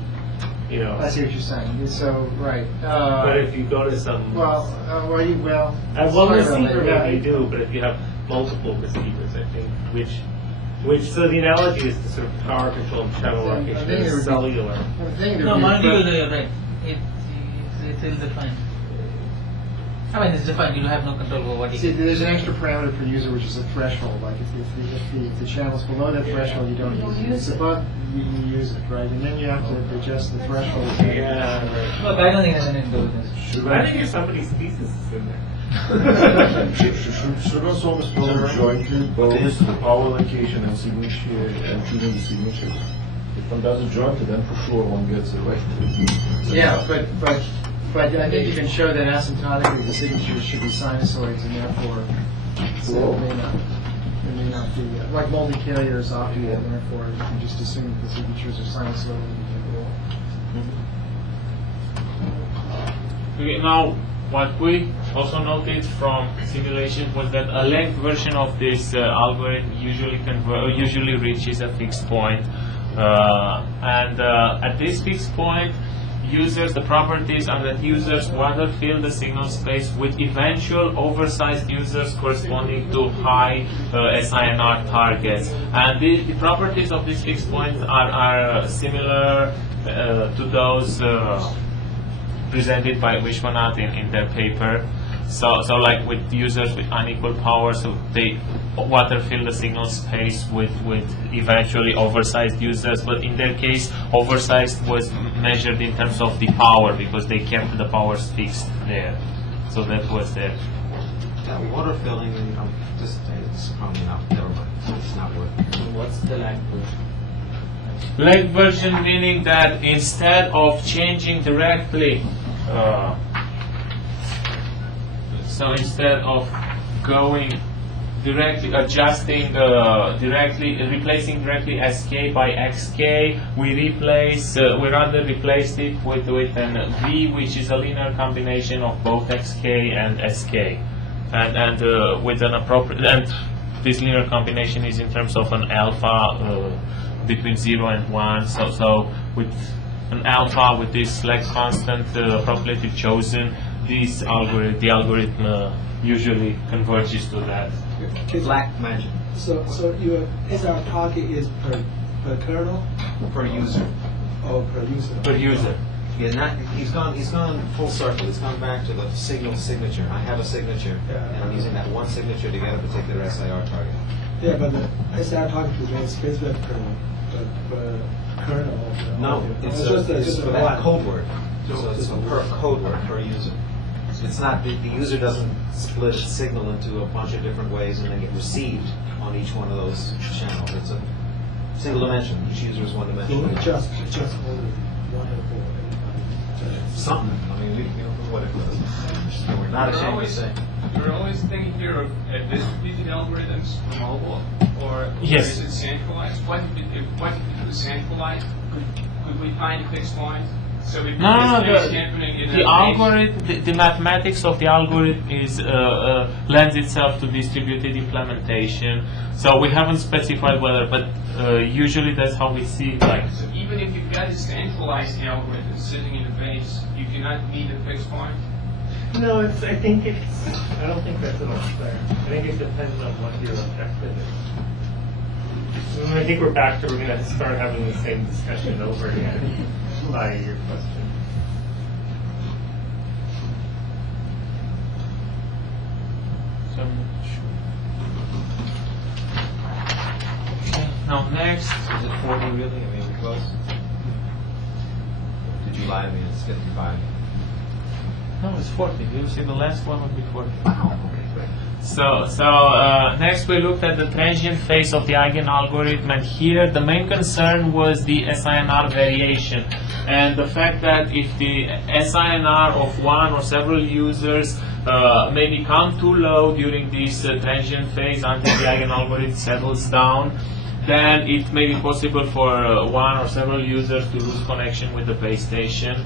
you know. I see what you're saying. So right. But if you go to some, well, at one sorry about receiver, that, maybe you do. But if you have multiple receivers, I think, which so the analogy is to sort of power control and channel I allocation think it is would be- cellular. I think No, molecule, you're right. It's ill-defined. I mean, it's defined, you have no control over what you See, can. there's an extra parameter per user, which is a threshold. Like if the channel's below that threshold, you don't use it. If it's above, you use it, right? And then you have to adjust the threshold. Yeah. Right. Look, I don't think there's anything to do with this. I think there's somebody's thesis is in there. Should us always build jointly both the power allocation and signature and choosing the signatures? If one does it jointly, then for sure one gets it right. Yeah, but I think you can show that asymptotically the signatures should be sinusoids, and therefore so it may not be like multi-carrier is optimal, and therefore you can just assume that the signatures are sinusoidal. Okay, now, what we also noted from simulation was that a length version of this algorithm usually reaches a fixed point. And at this fixed point, the properties are that users rather fill the signal space with eventual oversized users corresponding to high SINR targets. And the properties of this fixed point are similar to those presented by Vishwanath in their paper. So like with users with unequal power, so they rather fill the signal space with eventually oversized users, but in their case, oversized was measured in terms of the power because they kept the powers fixed there. So that was their. Yeah, water filling, it's probably not, never mind, it's not worth it. What's the language? Leg version meaning that instead of changing directly, so instead of going directly adjusting replacing directly sk by xk, we rather replaced it with an v, which is a linear combination of both xk and sk. and with an appropriate, and this linear combination is in terms of an alpha between 0 and 1. So with an alpha with this select constant appropriately chosen, the algorithm usually converges to that. Black magic So your SR target is per kernel per user. or per user? Per user. He's gone full circle. He's gone back to the signal signature. I have a signature, and I'm using that one signature to get a particular SIR target. Yeah, but the SR target is very specific per kernel. No, it's for that code word. So it's per code word, per user. It's not, the user doesn't split its signal into a bunch of different ways and then get received on each one of those channels. It's a single dimension. Each user is one dimension. So just only one or Something. I mean, we don't know what it was. We're not ashamed to say. You're always thinking here of distributed algorithms for mobile, or Yes. is it centralized? What if it was centralized? Could we find fixed points? So if No, this is happening in the a algorithm, the mathematics of the algorithm is lends itself to distributed implementation. So we haven't specified whether, but usually that's how we see it. Like, So even if you've got a centralized algorithm sitting in a base, you cannot meet a fixed point? No, I don't think that's enough there. I think it depends on what your objective is. I think we're going to start having the same discussion over again by your question. so I'm not sure. Okay. Now next. Is it 40 really? I mean, we're close. Did you lie to me? It's 55. No, it's 40. You see, the last one would be 40. Wow. Okay, great. So next we looked at the transient phase of the Eigen algorithm, and here the main concern was the SINR variation, and the fact that if the SINR of one or several users may become too low during this transient phase until the Eigen algorithm settles down, then it may be possible for one or several users to lose connection with the base station.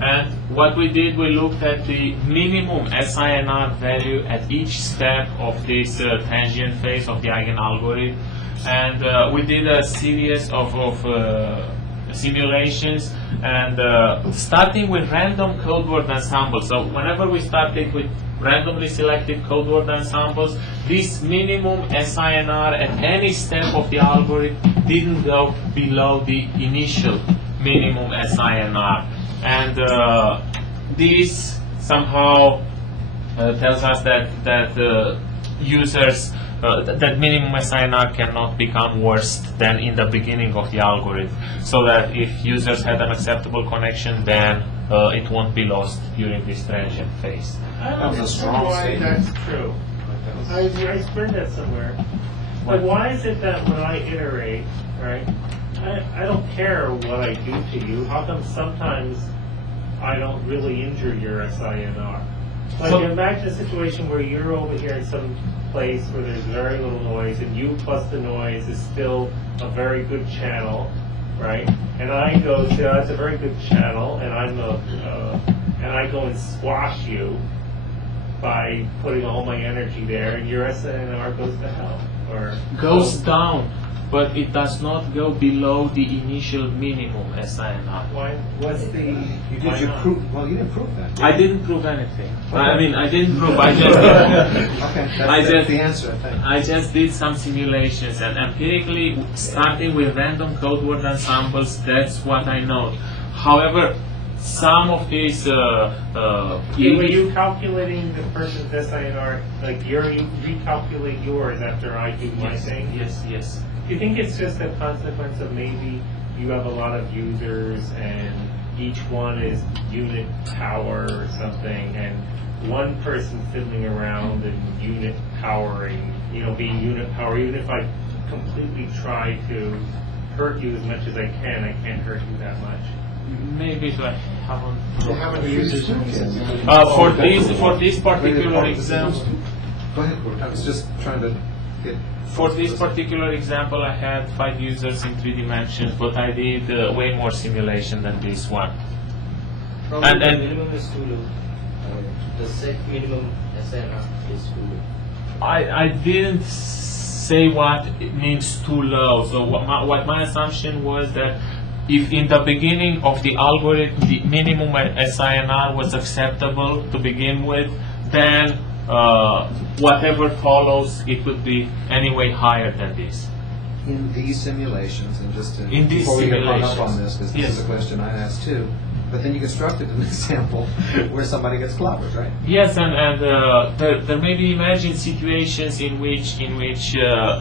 And what we did, we looked at the minimum SINR value at each step of this transient phase of the Eigen algorithm, and we did a series of simulations, and starting with random code word ensembles. So whenever we started with randomly selected code word ensembles, this minimum SINR at any step of the algorithm didn't go below the initial minimum SINR. And this somehow tells us that users, that minimum SINR cannot become worse than in the beginning of the algorithm. So that if users had an acceptable connection, then it won't be lost during this transient phase. I That don't was a know strong why statement. that's true. I read that somewhere. But why is it that when I iterate, right, I don't care what I do to you. How come sometimes I don't really injure your SINR? Like, So- imagine a situation where you're over here in some place where there's very little noise, and you plus the noise is still a very good channel, right? And I go, say, oh, that's a very good channel, and and I go and squash you by putting all my energy there, and your SINR goes to hell, or Goes down, but it does not go below the initial minimum SINR. Why? What's the? Did you prove? Well, you didn't prove that. I didn't prove anything. I mean, I didn't prove. I just Okay, that's the answer, I think. I just did some simulations, and empirically, starting with random code word ensembles, that's what I know. However, some of these Were you calculating the person's SINR, like you recalculate yours after I do my thing? Yes. Do you think it's just a consequence of maybe you have a lot of users and each one is unit power or something, and one person fiddling around and unit powering, being unit power, even if I completely try to hurt you as much as I can't hurt you that much? Maybe if I haven't. How many users? For this particular example. Go ahead, Kurt. I was just trying to get. For this particular example, I had 5 users in 3 dimensions, but I did way more simulation than this one. Probably And- the minimum is too low. the set minimum SNR is too low. I didn't say what it means too low. So what my assumption was that if in the beginning of the algorithm the minimum SINR was acceptable to begin with, then whatever follows, it would be anyway higher than this. In these simulations, and just to, In these before we get hung up on simulations, this, because this yes. is a question I asked too, but then you constructed an example where somebody gets clobbered, right? Yes, and there may be imagined situations in which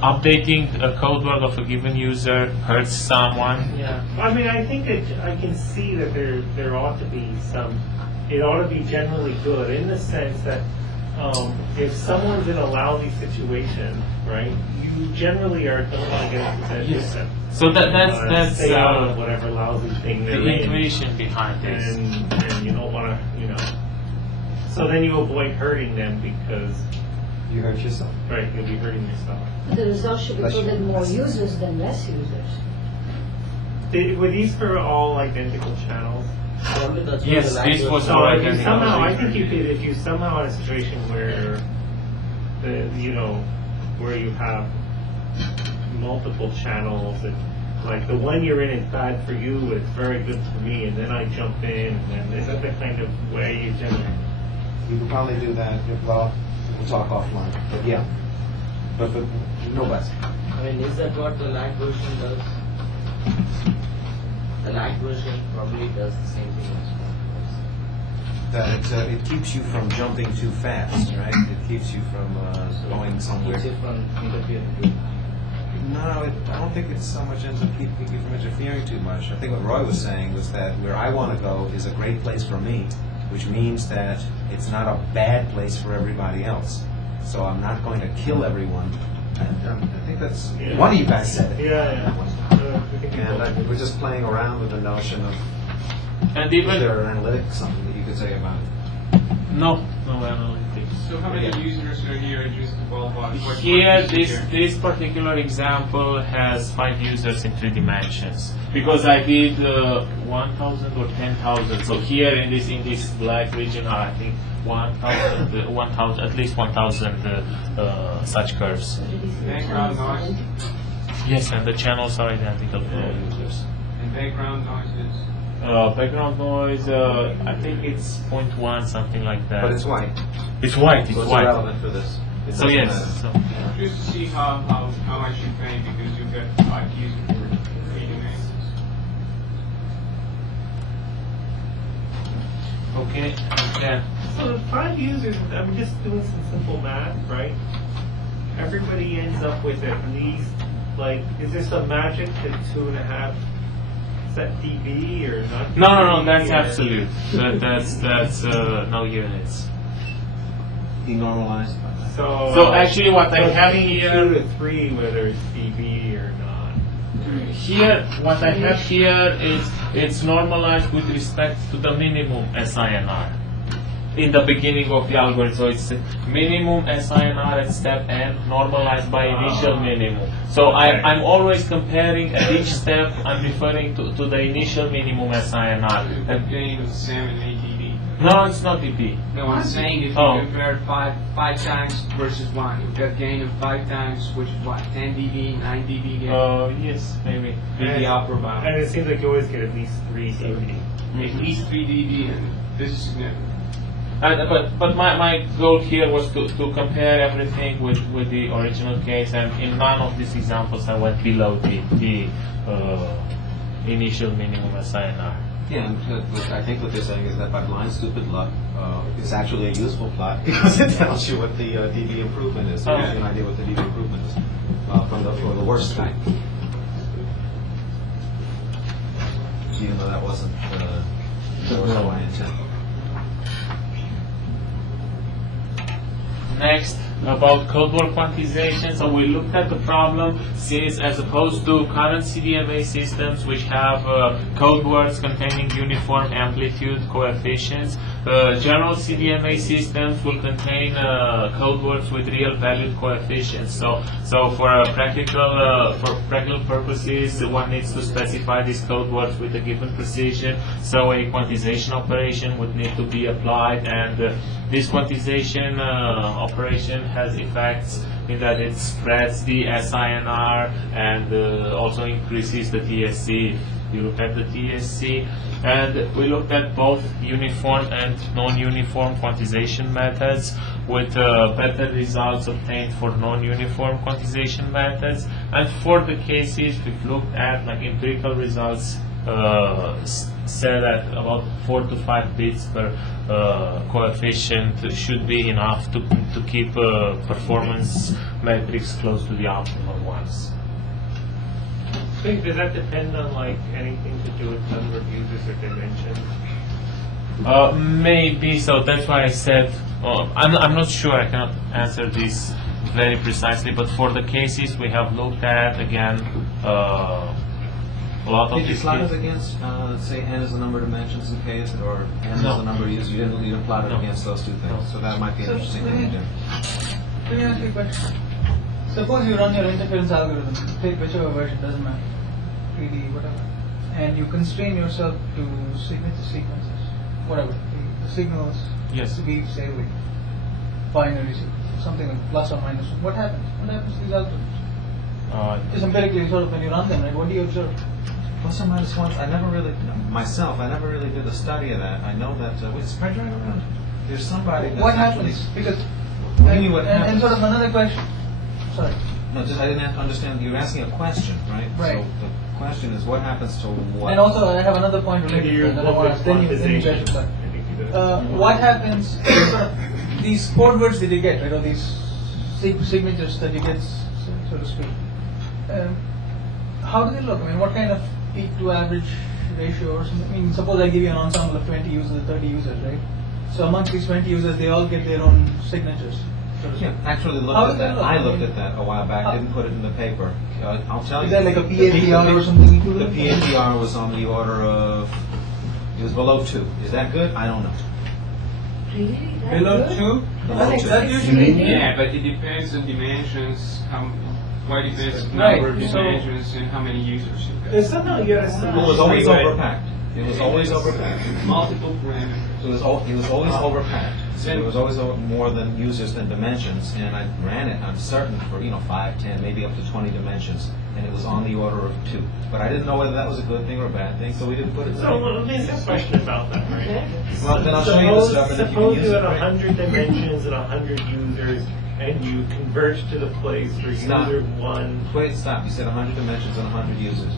updating a code word of a given user hurts someone. Yeah, I mean, I think that I can see that there ought to be some, it ought to be generally good in the sense that if someone's in a lousy situation, right, you generally don't want to get into that Yes. system. So that's stay out of whatever lousy thing they're the in. intuition behind this. And you don't want to, so then you avoid hurting them because, You hurt yourself. right, you'll be hurting yourself. But the result should be Bless you. that more users than less users. Were these for all identical channels? Yes, this was So all if you identical. somehow, I think you could, if you somehow in a situation where, where you have multiple channels, and like the one you're in is bad for you, it's very good for me, and then I jump in, and is that the kind of way you generate? You could probably do that, we'll talk offline, but yeah. But no buts. I mean, is that what the light version does? The light version probably does the same thing as That it keeps you from jumping too fast, right? It keeps you from going somewhere. keeps it from interfering. No, I don't think it's so much into keeping you from interfering too much. I think what Roy was saying was that where I want to go is a great place for me, which means that it's not a bad place for everybody else. So I'm not going to kill everyone. And I think that's one of you guys said it. Yeah. And we're just playing around with the notion of And is even there an analytic something that you could say about it? no analytics. So how many users are here just to qualify? Here, this particular example has 5 users in 3 dimensions because I did 1,000 or 10,000. So here in this black region are I think 1,000, at least 1,000 such curves. Background noise Yes, and the channels are identical for all users. and background noises. Background noise, I think it's 0.1, something like that. But it's white. It's white. It's So it's white. irrelevant for this. It So doesn't yes. matter. So, Just to see how much you pay because you get 5 users for 3 dimensions. okay. Yeah. So 5 users, I'm just doing some simple math, right? Everybody ends up with at least, like, is there some magic to 2.5? Is that dB or not? No, dB, that's or- absolute. That's no units. Denormalized. So actually, what I have here 2 to 3, whether it's dB or not. Here, what I have here is it's normalized with respect to the minimum SINR in the beginning of the algorithm. So it's minimum SINR at step n normalized by initial minimum. So I'm always comparing at each step. I'm referring to the initial minimum SINR. The gain is 7 ADB. No, it's not dB. No, I'm saying if you Oh. compare five times versus 1, you get gain of 5 times, which is what, 10 dB, 9 dB gain? Yes, maybe. The upper bound. And it seems like you always get at least 3 dB. At least 3 dB, and this is significant. But my goal here was to compare everything with the original case, and in none of these examples I went below the initial minimum SINR. Yeah, and I think what they're saying is that by blind stupid luck, it's actually a useful plot because it tells you what the dB improvement is. So you have an idea what the dB improvement is from the worst kind. Even though that wasn't my intent. Next, about codeword quantization. So we looked at the problem since, as opposed to current Cdma systems which have code words containing uniform amplitude coefficients, General Cdma systems will contain code words with real valued coefficients. So for practical purposes, one needs to specify these code words with a given precision. So a quantization operation would need to be applied, and this quantization operation has effects in that it spreads the SINR and also increases the TSC. You look at the TSC, and we looked at both uniform and non-uniform quantization methods, with better results obtained for non-uniform quantization methods. And for the cases we've looked at, like empirical results said that about 4 to 5 bits per coefficient should be enough to keep performance metrics close to the optimal ones. Does that depend on like anything to do with number of users or dimensions? Maybe, so that's why I said, I'm not sure, I cannot answer this very precisely, but for the cases we have looked at, again, a lot of Did you these plot it cases. against, say, n is the number of dimensions in case, or n is No. the number of users? You didn't plot it No. against those two things, so that might be an interesting thing to do. Let me ask you a question. Suppose you run your interference algorithm, take whichever version, doesn't matter, 3D, whatever, and you constrain yourself to signature sequences, whatever, the signals Yes. to be, say, like binary, something like plus or minus. What happens? What happens to these algorithms? Just empirically, sort of, when you run them, right, what do you observe? Plus or minus ones, I never really did a study of that. I know that, wait, spread right around. There's somebody that's What actually- happens? Because, What do you mean what and happens? sort of another question, sorry. No, just I didn't understand. You're asking a question, right? Right. So the question is, what happens to what? And also, I have another point related Maybe to you're that I want to ask. Then you quantization. judge it. But, I think you do. what happens? These code words that you get, right, or these signatures that you get, so to speak. How do they look? I mean, what kind of peak to average ratio or something? I mean, suppose I give you an ensemble of 20 users, 30 users, right? So amongst these 20 users, they all get their own signatures. So to speak. Yeah, actually How looked does at that that. look? I I looked mean, at that a while back. Didn't put it in the paper. I'll tell Is you. that like a The PAPR or something The equivalent? PAPR was on the order of. It was below 2. Is that good? I don't know. Really? That Below good? 2? Below two. That usually Yeah, but it depends on dimensions, what is the Right, number of so- dimensions and how many users you There's got. somehow you have It was always overpacked. It was always overpacked. Multiple parameters. It was always overpacked. So there was always more than users than dimensions, and I ran it. I'm certain for 5, 10, maybe up to 20 dimensions, and it was on the order of 2. But I didn't know whether that was a good thing or a bad thing, so we didn't put it. So let me ask a question about that, right? Well, then I'll show you the stuff, and if you can Suppose use you it. have right? 100 dimensions and 100 users, and you converge to the place where Stop. user 1. Wait, stop. You said 100 dimensions and 100 users.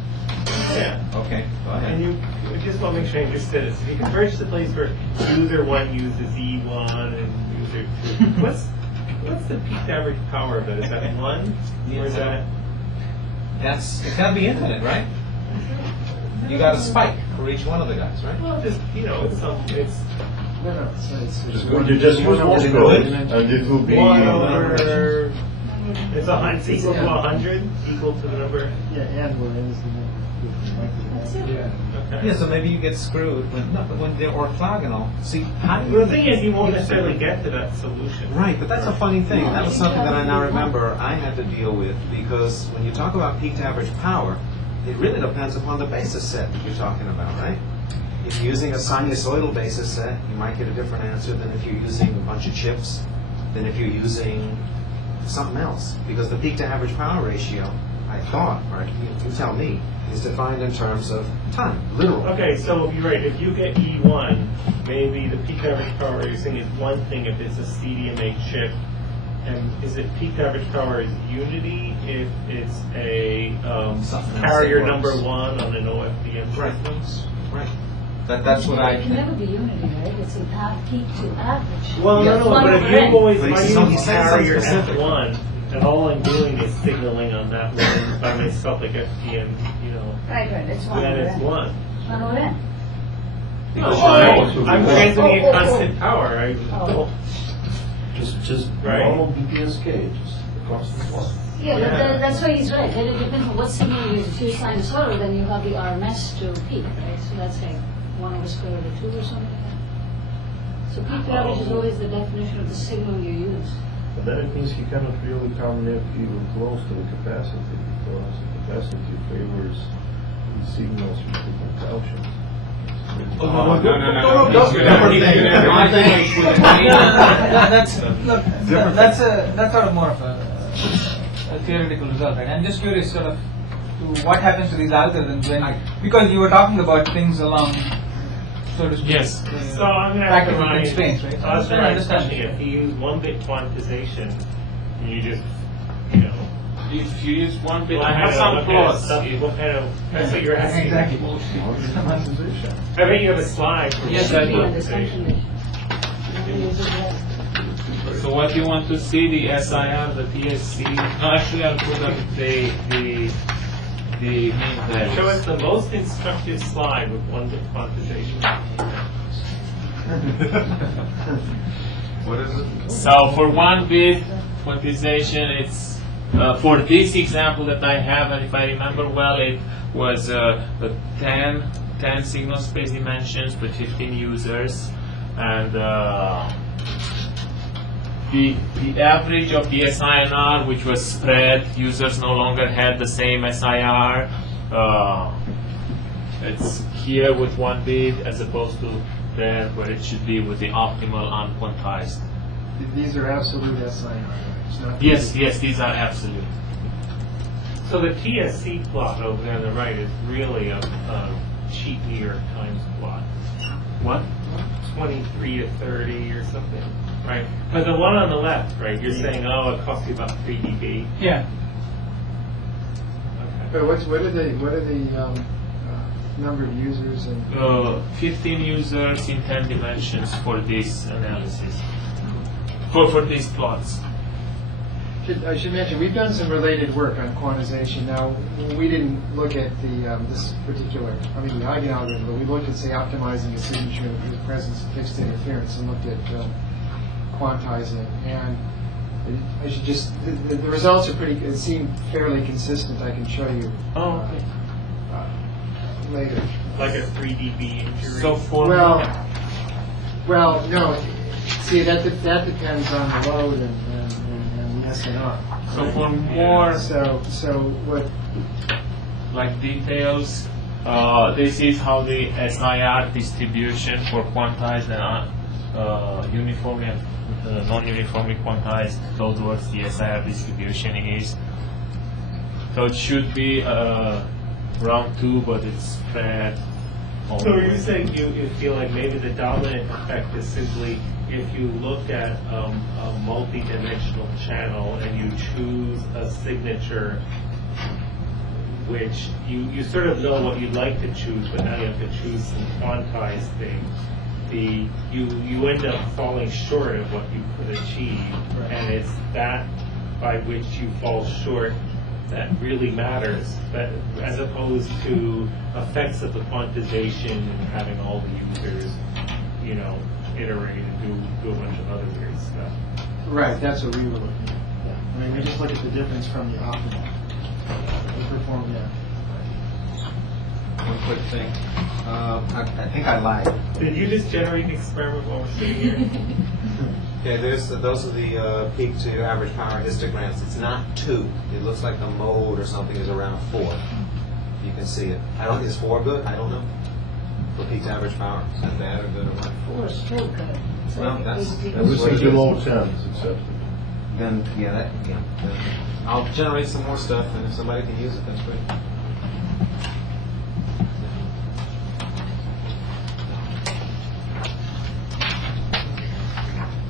Yeah. Okay, go ahead. And you I just want to make sure I understood it. So you converge to the place where user 1 uses E1 and user 2. What's the peak average power of it? Is that 1? Or is that? It's got to be infinite, right? You got a spike for each one of the guys, right? Well, just, it's No, it's Just go- You just use Morse code, and it will be. 1 over. It's equal to 100, equal to the number. yeah, and where n is the number. Okay. Yeah, so maybe you get screwed when they're orthogonal. See, how do you Well, the thing is, you won't necessarily get to that solution. Right, but that's a funny thing. That was something that I now remember I had to deal with, because when you talk about peak to average power, it really depends upon the basis set that you're talking about, right? If you're using a sinusoidal basis set, you might get a different answer than if you're using a bunch of chips, than if you're using something else. Because the peak to average power ratio, I thought, or you tell me, is defined in terms of time, literal. Okay, so you're right. If you get E1, maybe the peak average power you're saying is one thing if it's a Cdma chip. And is it peak average power is unity if it's a Something else carrier that number works. 1 on an OFDM Right. system? Right. That's what I It can think. never be unity, right? It's a peak to average. Well, Yeah. no, but if you've always But if I he said use something carrier specific. F1, and all I'm doing is signaling on that one by myself, like FTM, Right, it's 1 then over it's n. 1. 1 over n. No, Oh, I'm transmitting oh, at constant power. Oh. Just Right. normal BPSK, just the constant one. Yeah, Yeah. but that's why he's right. Then it depends on what signal you use. If you use sinusoidal, then you have the RMS to peak, right? So that's like 1 over square root of 2 or something like that. So peak to average is always the definition of the signal you use. But then it means he cannot really come even close to the capacity, because the capacity favors the signals with different Gaussians. No. That's sort of more of a theoretical result, right? I'm just curious, sort of, to what happens to these algorithms when, because you were talking about things along, so to speak. Yes. So I'm going to Practical have to constraints, right? I was I'm going to trying to understand understand. if you use one-bit quantization, and you just, you know, If you use one bit, what I have kind some of plots. stuff, what kind of, that's what you're asking. Exactly. I bet you have a slide for Yes, one-bit I do. And the second quantization. number uses less. So what you want to see, the SIR, the TSC, no, actually I'll put up the mean values. Show us the most instructive slide with one-bit quantization. What is it? So for one bit quantization, it's for this example that I have, and if I remember well, it was 10 signal space dimensions with 15 users, and the average of the SINR, which was spread, users no longer had the same SIR. It's here with one bit as opposed to there where it should be with the optimal unquantized. These are absolute SIR values, not. Yes, these are absolute. So the TSC plot over there on the right is really a cheap New York Times plot. What? 23 to 30 or something, right? But the one on the left, right, you're saying, oh, it costs you about 3 dB. Yeah. Okay. But what are the number of users and? 15 users in 10 dimensions for this analysis. For these plots. I should mention, we've done some related work on quantization. Now, we didn't look at this particular, the Eigen algorithm, but we looked at, say, optimizing a signature in the presence of fixed interference and looked at quantizing. And I should just, the results are pretty, it seem fairly consistent. I can show you Okay. later. Like a 3 dB injury. So for Well, no. See, that depends on the load and the SNR. So for more So what? like details, this is how the SIR distribution for quantized and uniformly and non-uniformly quantized towards the SIR distribution is. So it should be around 2, but it's spread. So you're saying you feel like maybe the dominant effect is simply if you look at a multi-dimensional channel and you choose a signature which you sort of know what you'd like to choose, but now you have to choose some quantized thing. You end up falling short of what you could achieve, and it's that by which you fall short that really matters, but as opposed to effects of the quantization and having all the users, iterate and do a bunch of other weird stuff. Right, that's what we were looking at. Yeah. We just look at the difference from the optimal. We perform, One quick thing. I think I lied. Did you just generate an experiment while we're sitting here? Okay, those are the peak to average power histograms. It's not 2. It looks like the mode or something is around 4. You can see it. I don't think it's 4 good. I don't know. For peak to average power, is that bad or good or what? 4 is still good. So Well, that's This what is it is. below 10, it's acceptable. Then I'll generate some more stuff, and if somebody can use it, that's great.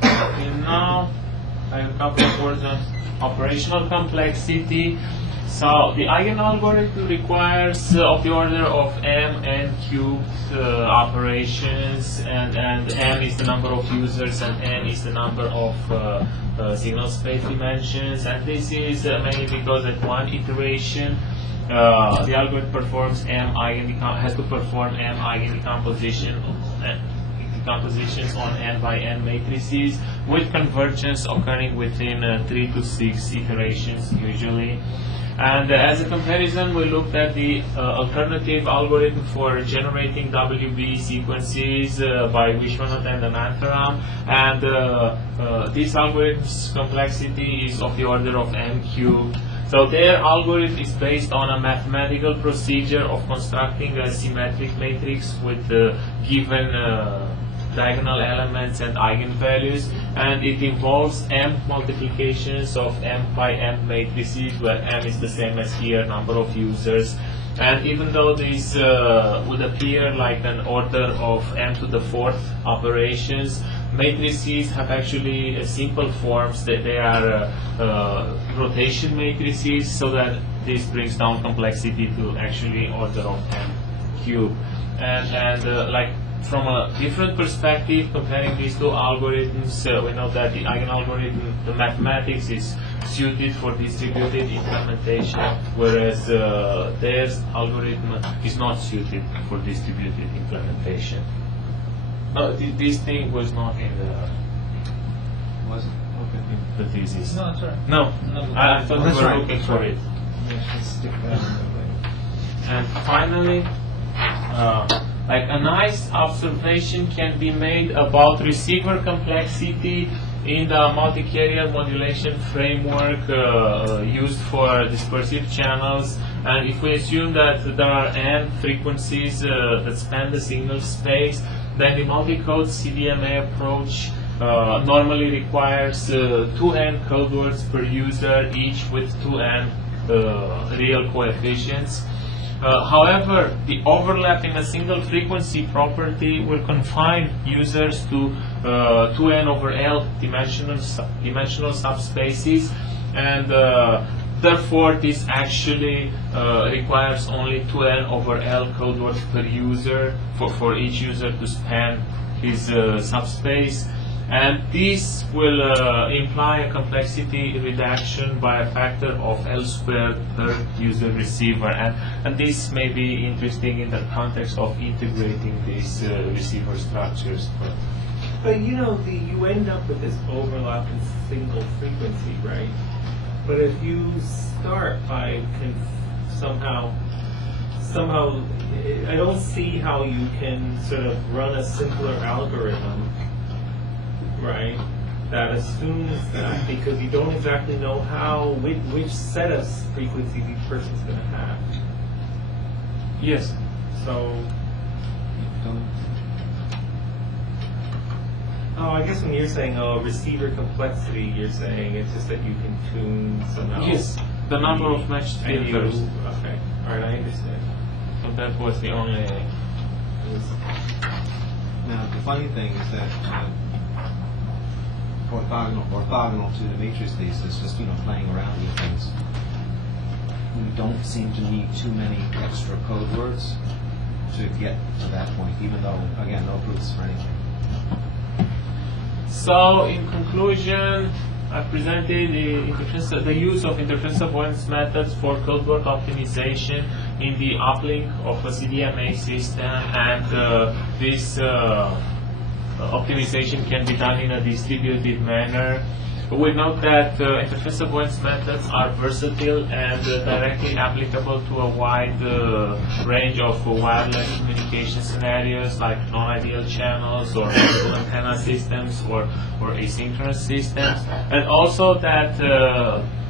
Okay, now I have a couple of words on operational complexity. So the Eigen algorithm requires of the order of m n cubed operations, and m is the number of users and n is the number of signal space dimensions, and this is mainly because at one iteration the algorithm performs has to perform m eigen decomposition compositions on n by n matrices, with convergence occurring within 3 to 6 iterations usually. And as a comparison, we looked at the alternative algorithm for generating WB sequences by Vishwanath and Anantaram, and this algorithm's complexity is of the order of m cubed. So their algorithm is based on a mathematical procedure of constructing a symmetric matrix with given diagonal elements and eigenvalues, and it involves m multiplications of m by m matrices, where m is the same as here, number of users. And even though these would appear like an order of m to the fourth operations, matrices have actually simple forms, that they are rotation matrices, so that this brings down complexity to actually order of m cubed. And like from a different perspective, comparing these two algorithms, we know that the Eigen algorithm, the mathematics is suited for distributed implementation, whereas their algorithm is not suited for distributed implementation. This thing was not in the the thesis. No, sorry. No, I thought we were looking for it. And finally, like a nice observation can be made about receiver complexity in the multi-carrier modulation framework used for dispersive channels. And if we assume that there are n frequencies that span the signal space, then the multi-code Cdma approach normally requires 2n code words per user, each with 2n real coefficients. However, the overlap in a single frequency property will confine users to 2n over L dimensional subspaces, and therefore this actually requires only 2n over L code words per user for each user to span his subspace. And this will imply a complexity reduction by a factor of L squared per user receiver, and this may be interesting in the context of integrating these receiver structures. But you know, you end up with this overlap in single frequency, right? But if you start by somehow, I don't see how you can sort of run a simpler algorithm, right, that assumes that, because you don't exactly know which set of frequencies each person's going to have. Yes. So, I guess when you're saying, receiver complexity, you're saying it's just that you can tune somehow. Yes, the number of matched filters. Okay, all right, I understand. So that was the only. Now, the funny thing is that orthogonal to Dimitrie's thesis, just playing around with things, we don't seem to need too many extra code words to get to that point, even though, again, no proofs for anything. So, in conclusion, I presented the use of interference avoidance methods for codeword optimization in the uplink of a Cdma system, and this optimization can be done in a distributed manner. We note that interference avoidance methods are versatile and directly applicable to a wide range of wireless communication scenarios, like non-ideal channels or multiple antenna systems or asynchronous systems, and also that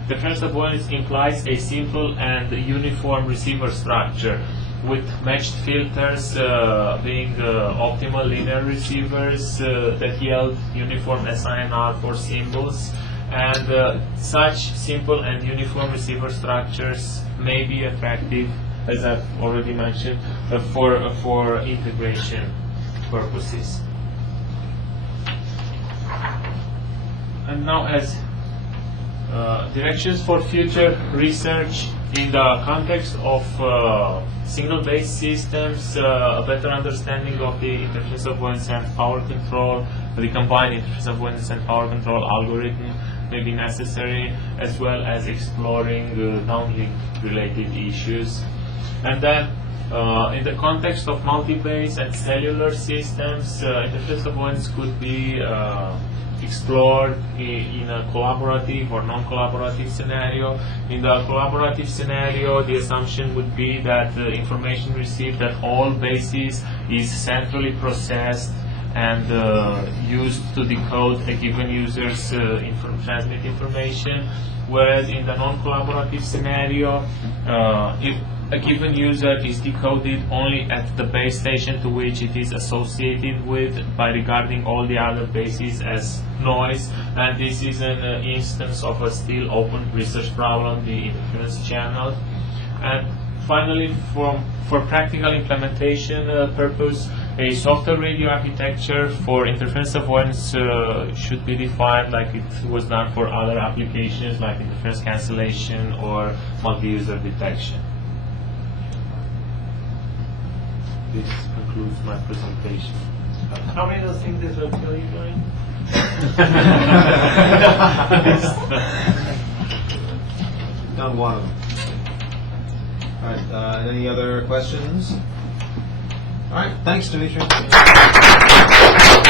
interference avoidance implies a simple and uniform receiver structure, with matched filters being optimal linear receivers that yield uniform SINR for symbols. And such simple and uniform receiver structures may be attractive, as I've already mentioned, for integration purposes. And now, as directions for future research in the context of single-base systems, a better understanding of the interference avoidance and power control, the combined interference avoidance and power control algorithm may be necessary, as well as exploring downlink related issues. And then in the context of multi-base and cellular systems, interference avoidance could be explored in a collaborative or non-collaborative scenario. In the collaborative scenario, the assumption would be that the information received at all bases is centrally processed and used to decode a given user's transmit information, whereas in the non-collaborative scenario, if a given user is decoded only at the base station to which it is associated with by regarding all the other bases as noise, and this is an instance of a still open research problem, the interference channel. And finally, for practical implementation purpose, a software radio architecture for interference avoidance should be defined like it was done for other applications like interference cancellation or multi-user detection. This concludes my presentation. How many of those things will kill you, Johnny? Done one of them. All right. Any other questions? All right. Thanks, Dimitrie.